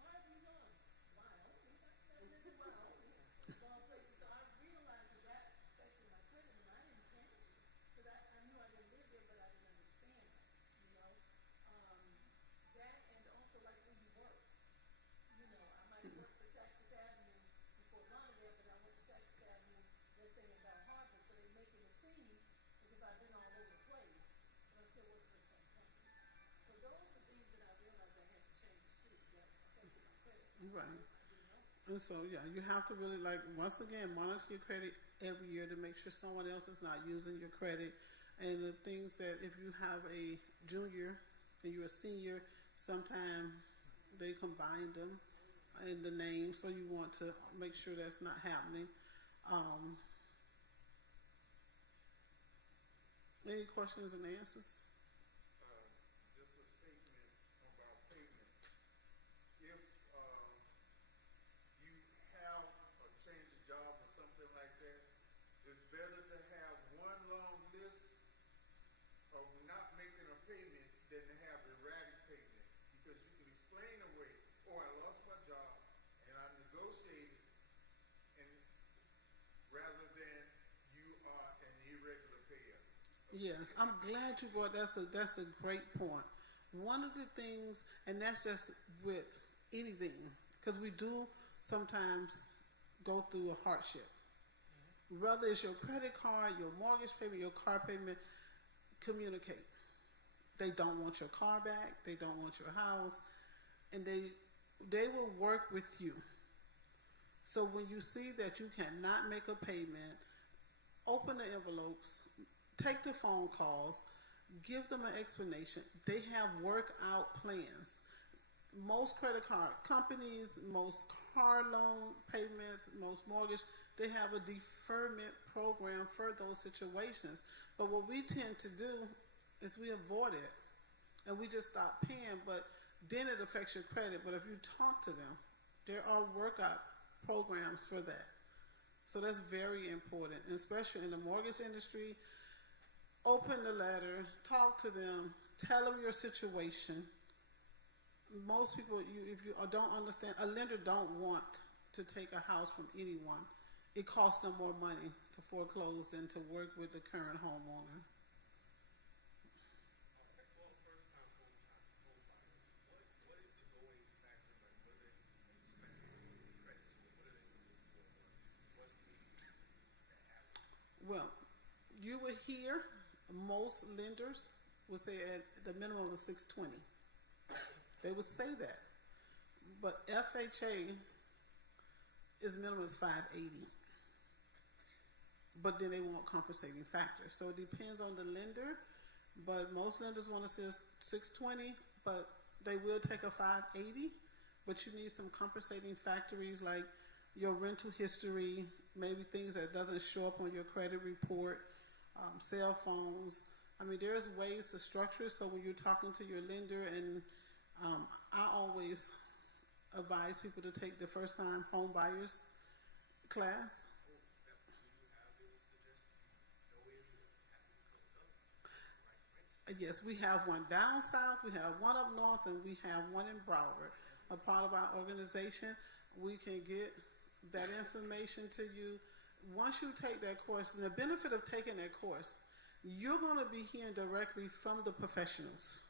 Why are you on? Why only? That's nothing to do why only. Wrong places. So I realized that affected my credit, and I didn't change it. Because I knew I didn't live there, but I didn't understand that, That, and also like where you work. I might have worked for Texas Avenue before Lauderdale, but I went to Texas Avenue, let's say in Bar Harbor, so they're making a scene because I've been all over the place, but I'm still working for the same company. So those are things that I realized I had to change too, that affected my credit. Right. And so, you have to really, once again, monitor your credit every year to make sure someone else is not using your credit. And the things that if you have a junior and you're a senior, sometimes they combine them in the name, so you want to make sure that's not happening. Any questions and answers? Just a statement about payment. If you have a change of job or something like that, it's better to have one long list of not making a payment than to have erratic payment, because you can explain away, oh, I lost my job and I negotiated, and rather than you are an irregular payer. Yes, I'm glad you brought that's a great point. One of the things, and that's just with anything, because we do sometimes go through a hardship. Whether it's your credit card, your mortgage payment, your car payment, communicate. They don't want your car back, they don't want your house, and they will work with you. So when you see that you cannot make a payment, open the envelopes, take the phone calls, give them an explanation. They have workout plans. Most credit card companies, most car loan payments, most mortgage, they have a deferment program for those situations. But what we tend to do is we avoid it and we just stop paying, but then it affects your credit. But if you talk to them, there are workout programs for that. So that's very important, and especially in the mortgage industry. Open the letter, talk to them, tell them your situation. Most people, if you don't understand, a lender don't want to take a house from anyone. It costs them more money to foreclose than to work with the current homeowner. Well, first time home buyer, what is the going factor? Like, what are they expecting credit score? What are they looking for? What's the average? Well, you will hear most lenders will say at the minimum of 620. They would say that. But FHA is minimum is 580. But then they want compensating factors. So it depends on the lender. But most lenders want to say 620, but they will take a 580. But you need some compensating factors like your rental history, maybe things that doesn't show up on your credit report, cell phones. I mean, there's ways to structure it. So when you're talking to your lender, and I always advise people to take the first time home buyers class. Yes, we have one down south, we have one up north, and we have one in Broward. A part of our organization, we can get that information to you. Once you take that course, and the benefit of taking that course, you're going to be hearing directly from the professionals.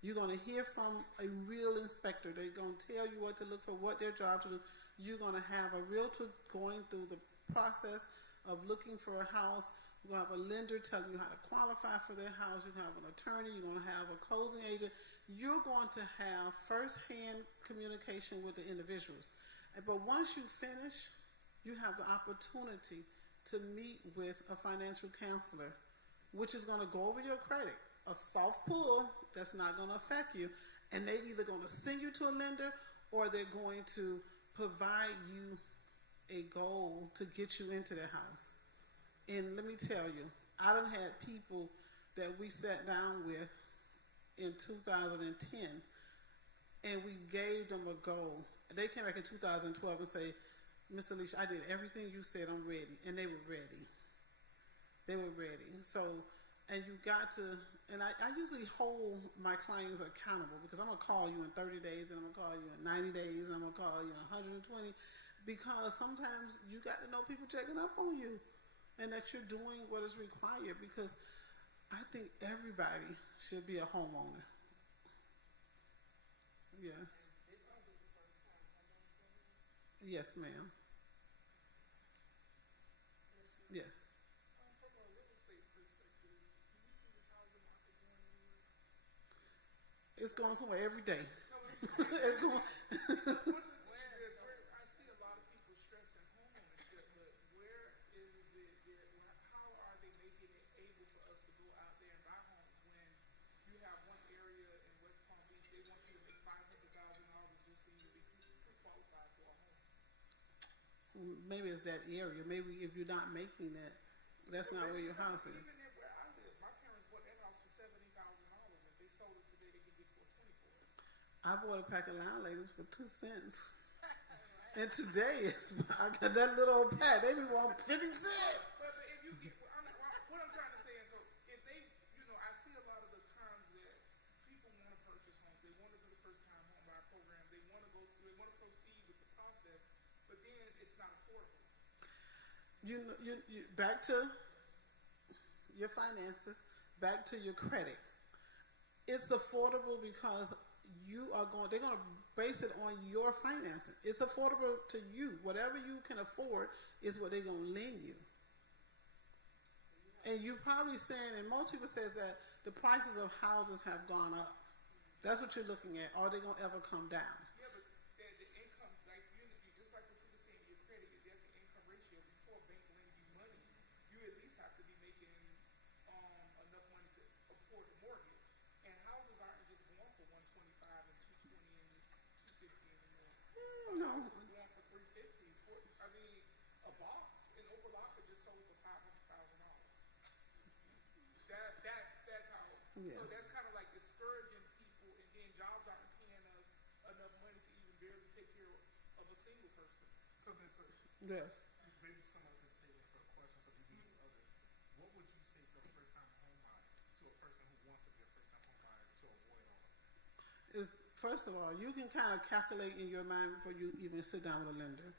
You're going to hear from a real inspector. They're going to tell you what to look for, what their job to do. You're going to have a realtor going through the process of looking for a house. You're going to have a lender telling you how to qualify for their house. You're going to have an attorney. You're going to have a closing agent. You're going to have first-hand communication with the individuals. But once you finish, you have the opportunity to meet with a financial counselor, which is going to go over your credit. A soft pull that's not going to affect you, and they're either going to send you to a lender or they're going to provide you a goal to get you into their house. And let me tell you, I done had people that we sat down with in 2010, and we gave them a goal. They came back in 2012 and say, Mr. Leash, I did everything you said, I'm ready. And they were ready. They were ready. So, and you got to, and I usually hold my clients accountable, because I'm going to call you in 30 days, and I'm going to call you in 90 days, and I'm going to call you in 120, because sometimes you got to know people checking up on you and that you're doing what is required, because I think everybody should be a homeowner. Yes. Yes, ma'am. Yes. From a real estate perspective, do you see the housing market going anywhere? It's going somewhere every day. No, It's going. I see a lot of people stressing homeownership, but where is it? How are they making it able for us to go out there and buy homes when you have one area in West Palm Beach, they want you to make $500,000 just for you to be pre-qualified for a home? Maybe it's that area. Maybe if you're not making that, that's not where your house is. Even where I live, my parents I bought a pack of Lounglaters for 2 cents. And today, I got that little old pack. They be want 50 cents. But if you get, what I'm trying to say is, so if they, I see a lot of the times that people want to purchase homes, they want to do the first time home buyer program, they want to proceed with the process, but then it's not affordable. You back to your finances, back to your credit. It's affordable because they're going to base it on your finances. It's affordable to you. Whatever you can afford is what they're going to lend you. And you probably saying, and most people says that the prices of houses have gone up. That's what you're looking at. Are they going to ever come down? Yeah, but the income, like just like what you were saying, your credit, your debt to income ratio, before a bank lend you money, you at least have to be making enough money to afford the mortgage. And houses aren't just going for 125 and 220 and 250 anymore. No. A house is going for 350. I mean, a box in Opa-locka just sold for $500,000. That's how. Yes. So that's kind of like discouraging people, and then jobs aren't paying us enough money to even barely take care of a single person. So that's Yes. maybe someone could say that for a question for you and others. What would you say to a first-time home buyer, to a person who wants to be a first-time home buyer, to avoid all of that? Is first of all, you can kind of calculate in your mind before you even sit down with a lender.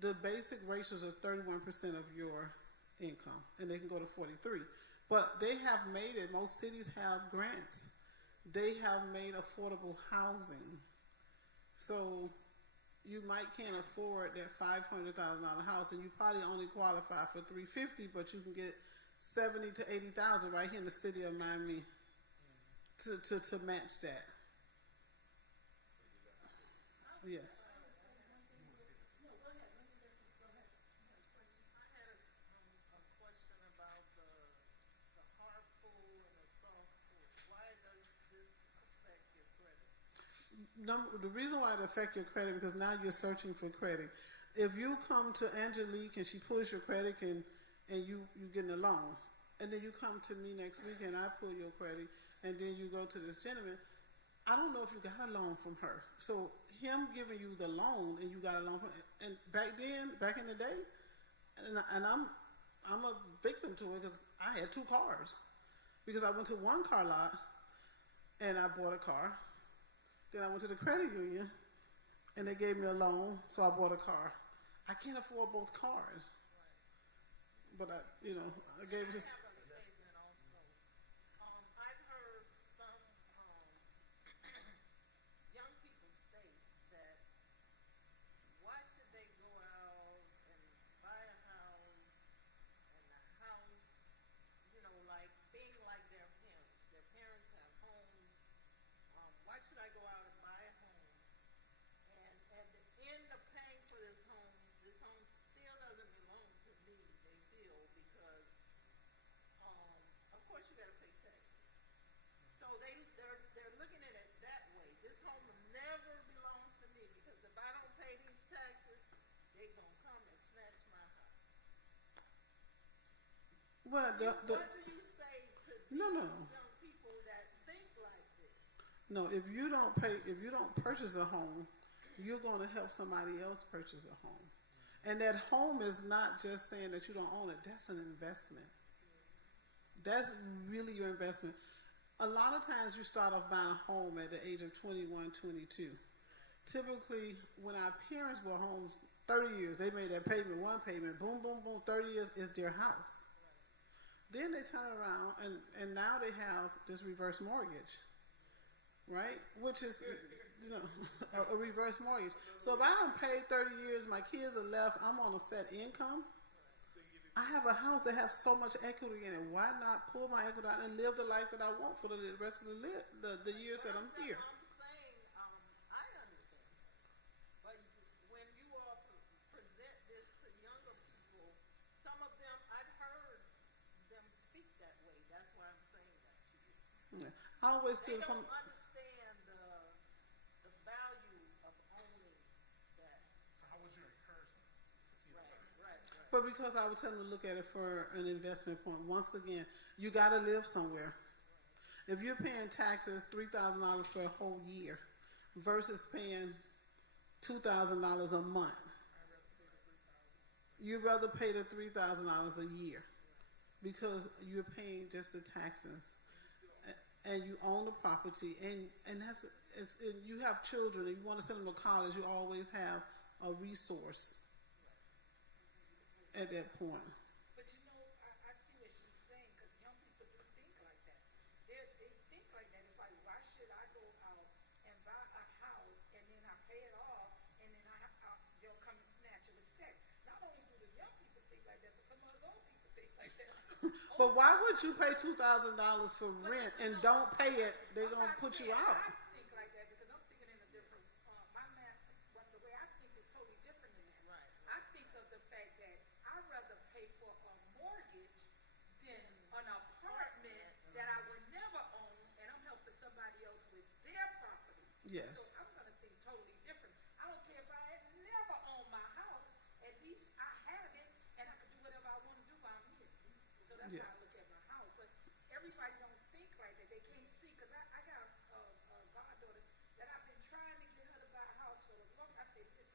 The basic ratios are 31% of your income, and they can go to 43. But they have made it. Most cities have grants. They have made affordable housing. So you can't afford that $500,000 house, and you probably only qualify for $350,000, but you can get $70,000 to $80,000 right here in the city of Miami to match that. Yes. I had a question about the hard pull and the soft pull. Why does this affect your credit? The reason why it affects your credit because now you're searching for credit. If you come to Angelique and she pulls your credit and you getting a loan, and then you come to me next week and I pull your credit, and then you go to this gentleman, I don't know if you got a loan from her. So him giving you the loan and you got a loan from, and back in the day, and I'm a victim to it because I had 2 cars because I went to one car lot and I bought a car. Then I went to the credit union and they gave me a loan, so I bought a car. I can't afford both cars, but I gave it. I have a statement also. I've heard some young people state that why should they go out and buy a house and the house, like being like their parents. Their parents have homes. Why should I go out and buy a home? And at the end of paying for this home still doesn't belong to me, they feel, because of course you gotta pay taxes. So they're looking at it that way. This home never belongs to me because if I don't pay these taxes, they gonna come and snatch my house. Well, What do you say to these No. young people that think like this? No, if you don't purchase a home, you're going to help somebody else purchase a home. And that home is not just saying that you don't own it. That's an investment. That's really your investment. A lot of times you start off buying a home at the age of 21, 22. Typically, when our parents bought homes, 30 years, they made that payment, one payment, boom, boom, boom, 30 years is their house. Then they turn around and now they have this reverse mortgage, right? Which is, a reverse mortgage. So if I don't pay 30 years, my kids are left, I'm on a set income. I have a house that has so much equity in it. Why not pull my equity out and live the life that I want for the rest of the years that I'm here? I'm saying, I understand. But when you all present this to younger people, some of them, I've heard them speak that way. That's why I'm saying that to you. Yeah. I always They steal don't from. understand the value of owning that. So how would you encourage them to see Right, that? right. But because I would tell them to look at it for an investment point. Once again, you got to live somewhere. If you're paying taxes $3,000 for a whole year, versus paying $2,000 a month. You'd rather pay the $3,000 a year because you're paying just the taxes, and you own the property, and you have children. If you want to send them to college, you always have a resource at that point. But you know, I see what she's saying, because young people do think like that. They think like that. It's like, why should I go out and buy a house and then I pay it off and then they'll come and snatch it with the tax? Not only do the young people think like that, but some of us old people think like that. But why would you pay $2,000 for rent and don't pay it? They're I'm gonna not put you saying out. I think like that because I'm thinking in a different, my math, the way I think is totally different than that. Right. I think of the fact that I'd rather pay for a mortgage than an apartment that I would never own, and I'm helping somebody else with their property. Yes. So I'm going to think totally different. I don't care if I had never owned my house. At least I have it, and I can do whatever I want to do while I'm here. So that's Yes. how I look at my house. But everybody don't think like that. They can't see, because I got a goddaughter that I've been trying to get her to buy a house for the long. I said, listen,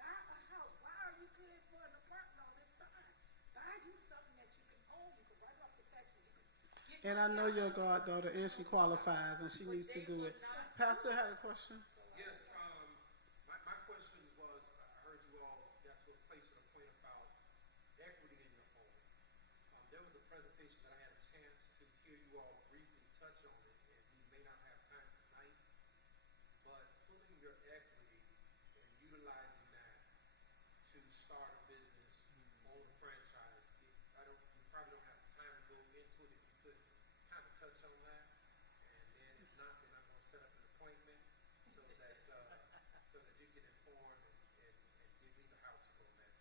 buy a house. Why are you paying for an apartment all this time? Buy you something that you can own. You can write off the taxes. You can get And I money know out. your goddaughter, and she qualifies, and she But needs to they do will it. not Pastor do it. had a question. Yes, my question was, I heard you all got to a place and a point about equity in your home. There was a presentation that I had a chance to hear you all briefly touch on it, and we may not have time tonight, but pulling your equity and utilizing that to start a business, own a franchise, you probably don't have time to go into it. If you could kind of touch on that, and then if not, then I'm going to set up an appointment so that you can inform and give me the how to on that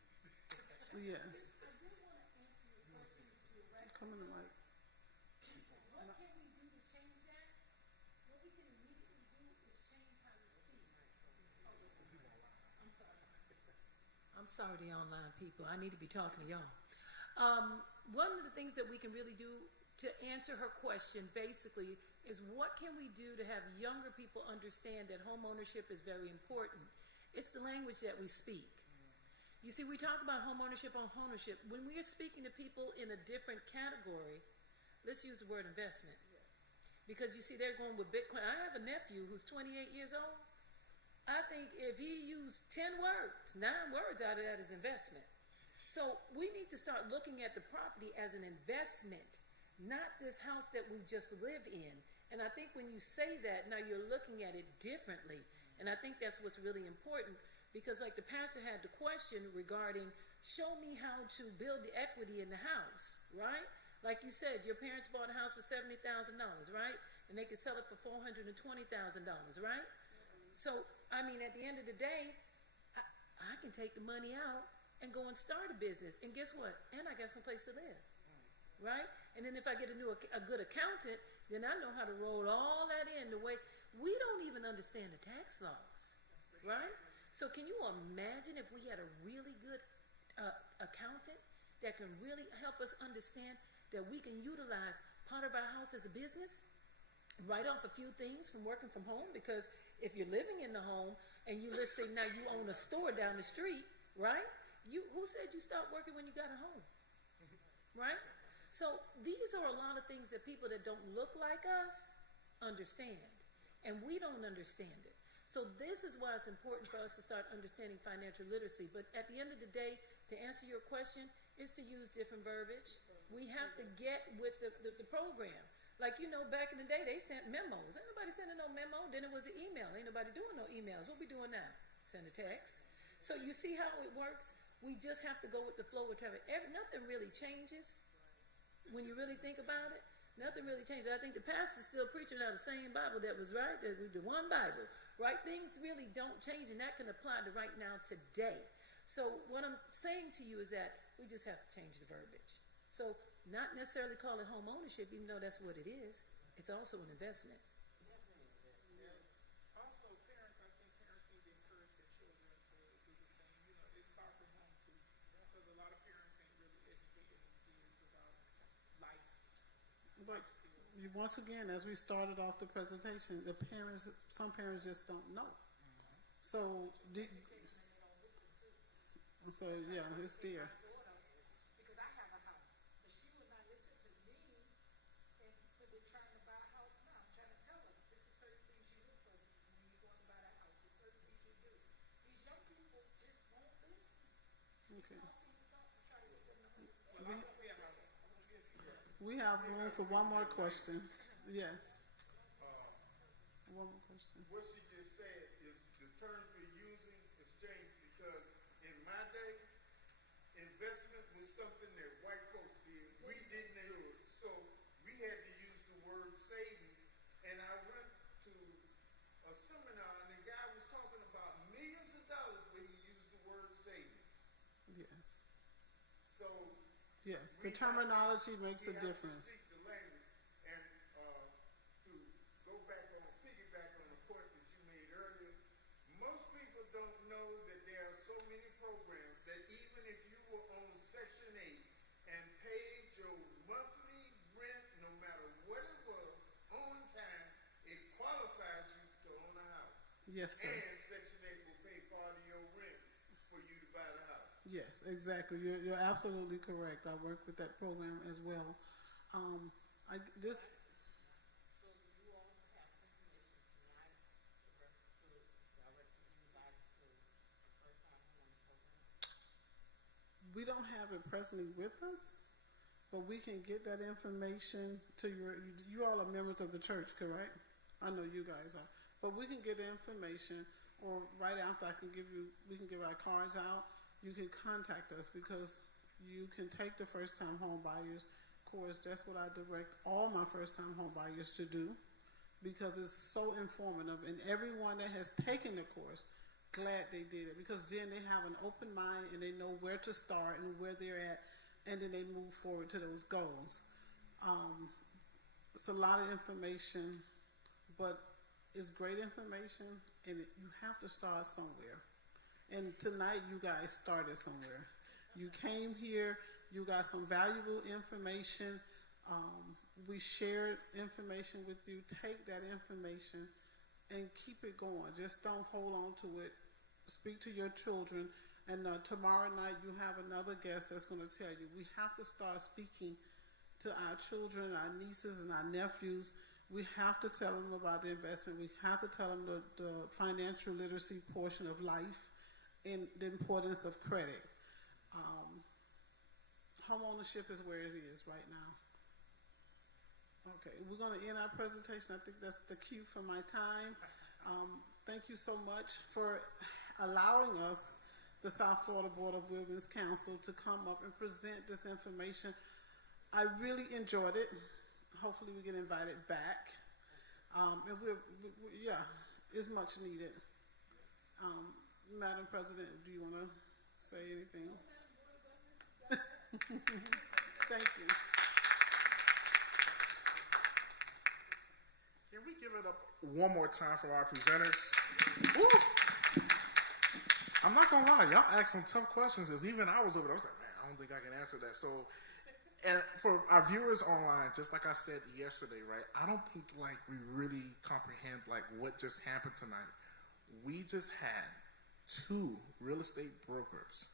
piece. Yes. I do want to answer your question directly. Come in the mic. What can we do to change that? What we can immediately do is change how we speak. I'm sorry, the online people. I need to be talking to y'all. One of the things that we can really do to answer her question basically is, what can we do to have younger people understand that home ownership is very important? It's the language that we speak. You see, we talk about home ownership on ownership. When we are speaking to people in a different category, let's use the word investment. Because you see, they're going with Bitcoin. I have a nephew who's 28 years old. I think if he used 10 words, 9 words out of that is investment. So we need to start looking at the property as an investment, not this house that we just live in. And I think when you say that, now you're looking at it differently. And I think that's what's really important, because like the pastor had the question regarding, show me how to build the equity in the house, right? Like you said, your parents bought a house for $70,000, right? And they could sell it for $420,000, right? So, I mean, at the end of the day, I can take the money out and go and start a business. And guess what? And I got some place to live, right? And then if I get a good accountant, then I know how to roll all that in the way. We don't even understand the tax laws, right? So can you imagine if we had a really good accountant that can really help us understand that we can utilize part of our house as a business, write off a few things from working from home? Because if you're living in the home and let's say now you own a store down the street, right? Who said you stopped working when you got a home, right? So these are a lot of things that people that don't look like us understand, and we don't understand it. So this is why it's important for us to start understanding financial literacy. But at the end of the day, to answer your question, is to use different verbiage. We have to get with the program. Like, you know, back in the day, they sent memos. Ain't nobody sending no memo. Then it was an email. Ain't nobody doing no emails. What we doing now? Send a text. So you see how it works? We just have to go with the flow of traffic. Nothing really changes when you really think about it. Nothing really changes. I think the pastor's still preaching out the same Bible that was right, the one Bible, right? Things really don't change, and that can apply to right now today. So what I'm saying to you is that we just have to change the verbiage. So not necessarily call it home ownership, even though that's what it is. It's also an investment. Also, parents, I think parents need to encourage their children to do the same. You know, it starts from home too, because a lot of parents ain't really educating their kids about life. But once again, as we started off the presentation, some parents just don't know. So, yeah, it's there. Because I have a house, but she would not listen to me, and we're trying to buy a house now. I'm trying to tell her, this is certain things you do for when you're going to buy that house. There's certain things you do. These young people just won't listen. Okay. Try to get them to understand. Well, I want to be a house. We have room for one more question. Yes. One more question. What she just said is the terms we're using is changed because in my day, investment was something that white folks did. We didn't do it. So we had to use the word savings. And I went to a seminar and the guy was talking about millions of dollars when he used the word savings. Yes. So Yes. The terminology makes a we have to difference. speak the language. And to go back on, piggyback on the point that you made earlier, most people don't know that there are so many programs that even if you were on Section 8 and paid your monthly rent, no matter what it was, on time, it qualifies you to own a house. Yes, sir. And Section 8 will pay part of your rent for you to buy the house. Yes, exactly. You're absolutely correct. I work with that program as well. I just So you all have information tonight to direct anybody to the first time home program? we don't have it presently with us, but we can get that information to you all are members of the church, correct? I know you guys are. But we can get the information, or right after we can give our cards out. You can contact us because you can take the first time home buyers course. That's what I direct all my first time home buyers to do because it's so informative. And everyone that has taken the course, glad they did it because then they have an open mind and they know where to start and where they're at, and then they move forward to those goals. It's a lot of information, but it's great information, and you have to start somewhere. And tonight, you guys started somewhere. You came here, you got some valuable information. We shared information with you. Take that information and keep it going. Just don't hold on to it. Speak to your children. And tomorrow night, you have another guest that's going to tell you. We have to start speaking to our children, our nieces, and our nephews. We have to tell them about the investment. We have to tell them the financial literacy portion of life and the importance of credit. Home ownership is where it is right now. Okay, we're going to end our presentation. I think that's the cue for my time. Thank you so much for allowing us, the South Florida Board of Women's Council, to come up and present this information. I really enjoyed it. Hopefully we get invited back. And yeah, it's much needed. Madam President, do you want to say anything? Thank you. Can we give it up one more time for our presenters? Woo! I'm not gonna lie, y'all asked some tough questions because even I was over there. I was like, man, I don't think I can answer that. So, and for our viewers online, just like I said yesterday, right? I don't think like we really comprehend like what just happened tonight. We just had 2 real estate brokers,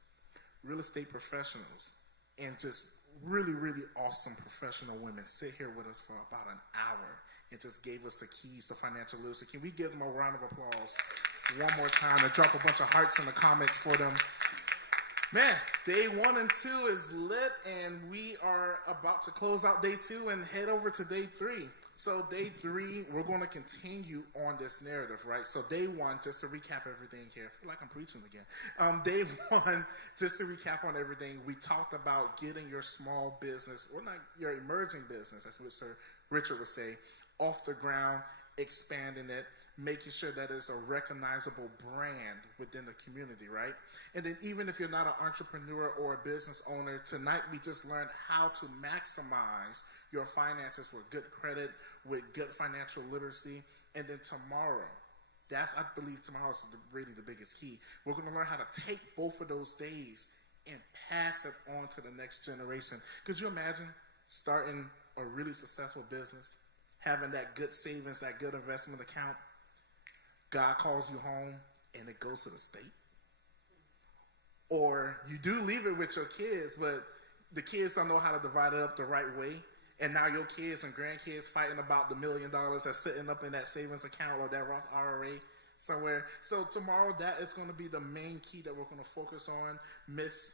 real estate professionals, and just really, really awesome professional women sit here with us for about an hour and just gave us the keys to financial literacy. Can we give them a round of applause one more time and drop a bunch of hearts in the comments for them? Man, day 1 and 2 is lit, and we are about to close out day 2 and head over to day 3. So day 3, we're going to continue on this narrative, right? So day 1, just to recap everything here, I feel like I'm preaching again. Day 1, just to recap on everything, we talked about getting your small business, or not your emerging business, as Mr. Richard would say, off the ground, expanding it, making sure that it's a recognizable brand within the community, right? And then even if you're not an entrepreneur or a business owner, tonight we just learned how to maximize your finances with good credit, with good financial literacy. And then tomorrow, I believe tomorrow is really the biggest key. We're going to learn how to take both of those days and pass it on to the next generation. Could you imagine starting a really successful business having that good savings, that good investment account, God calls you home and it goes to the state. Or you do leave it with your kids, but the kids don't know how to divide it up the right way. And now your kids and grandkids fighting about the $1 million that's sitting up in that savings account or that Roth IRA somewhere. So tomorrow, that is going to be the main key that we're going to focus on. Miss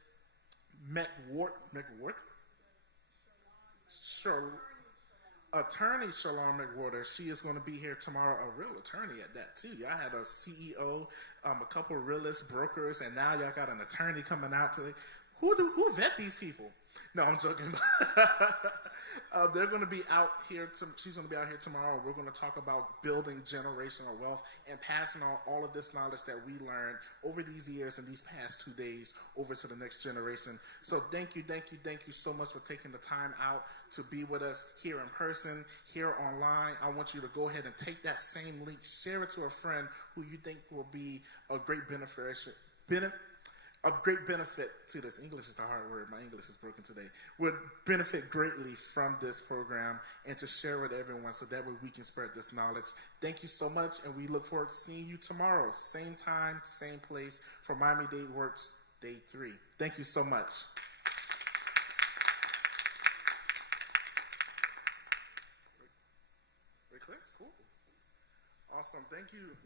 McWhorter? Attorney Shalon McWhorter. She is going to be here tomorrow, a real attorney at that too. Y'all had a CEO, a couple of realist brokers, and now y'all got an attorney coming out to. Who vet these people? No, I'm joking. They're going to be out here. She's going to be out here tomorrow. We're going to talk about building generational wealth and passing on all of this knowledge that we learned over these years and these past 2 days over to the next generation. So thank you so much for taking the time out to be with us here in person, here online. I want you to go ahead and take that same link, share it to a friend who you think will be a great benefit to this. English is the hard word. My English is broken today. Would benefit greatly from this program, and to share with everyone so that way we can spread this knowledge. Thank you so much, and we look forward to seeing you tomorrow. Same time, same place for Miami Dade Works Day 3. Thank you so much. We're clear? Cool. Awesome. Thank you.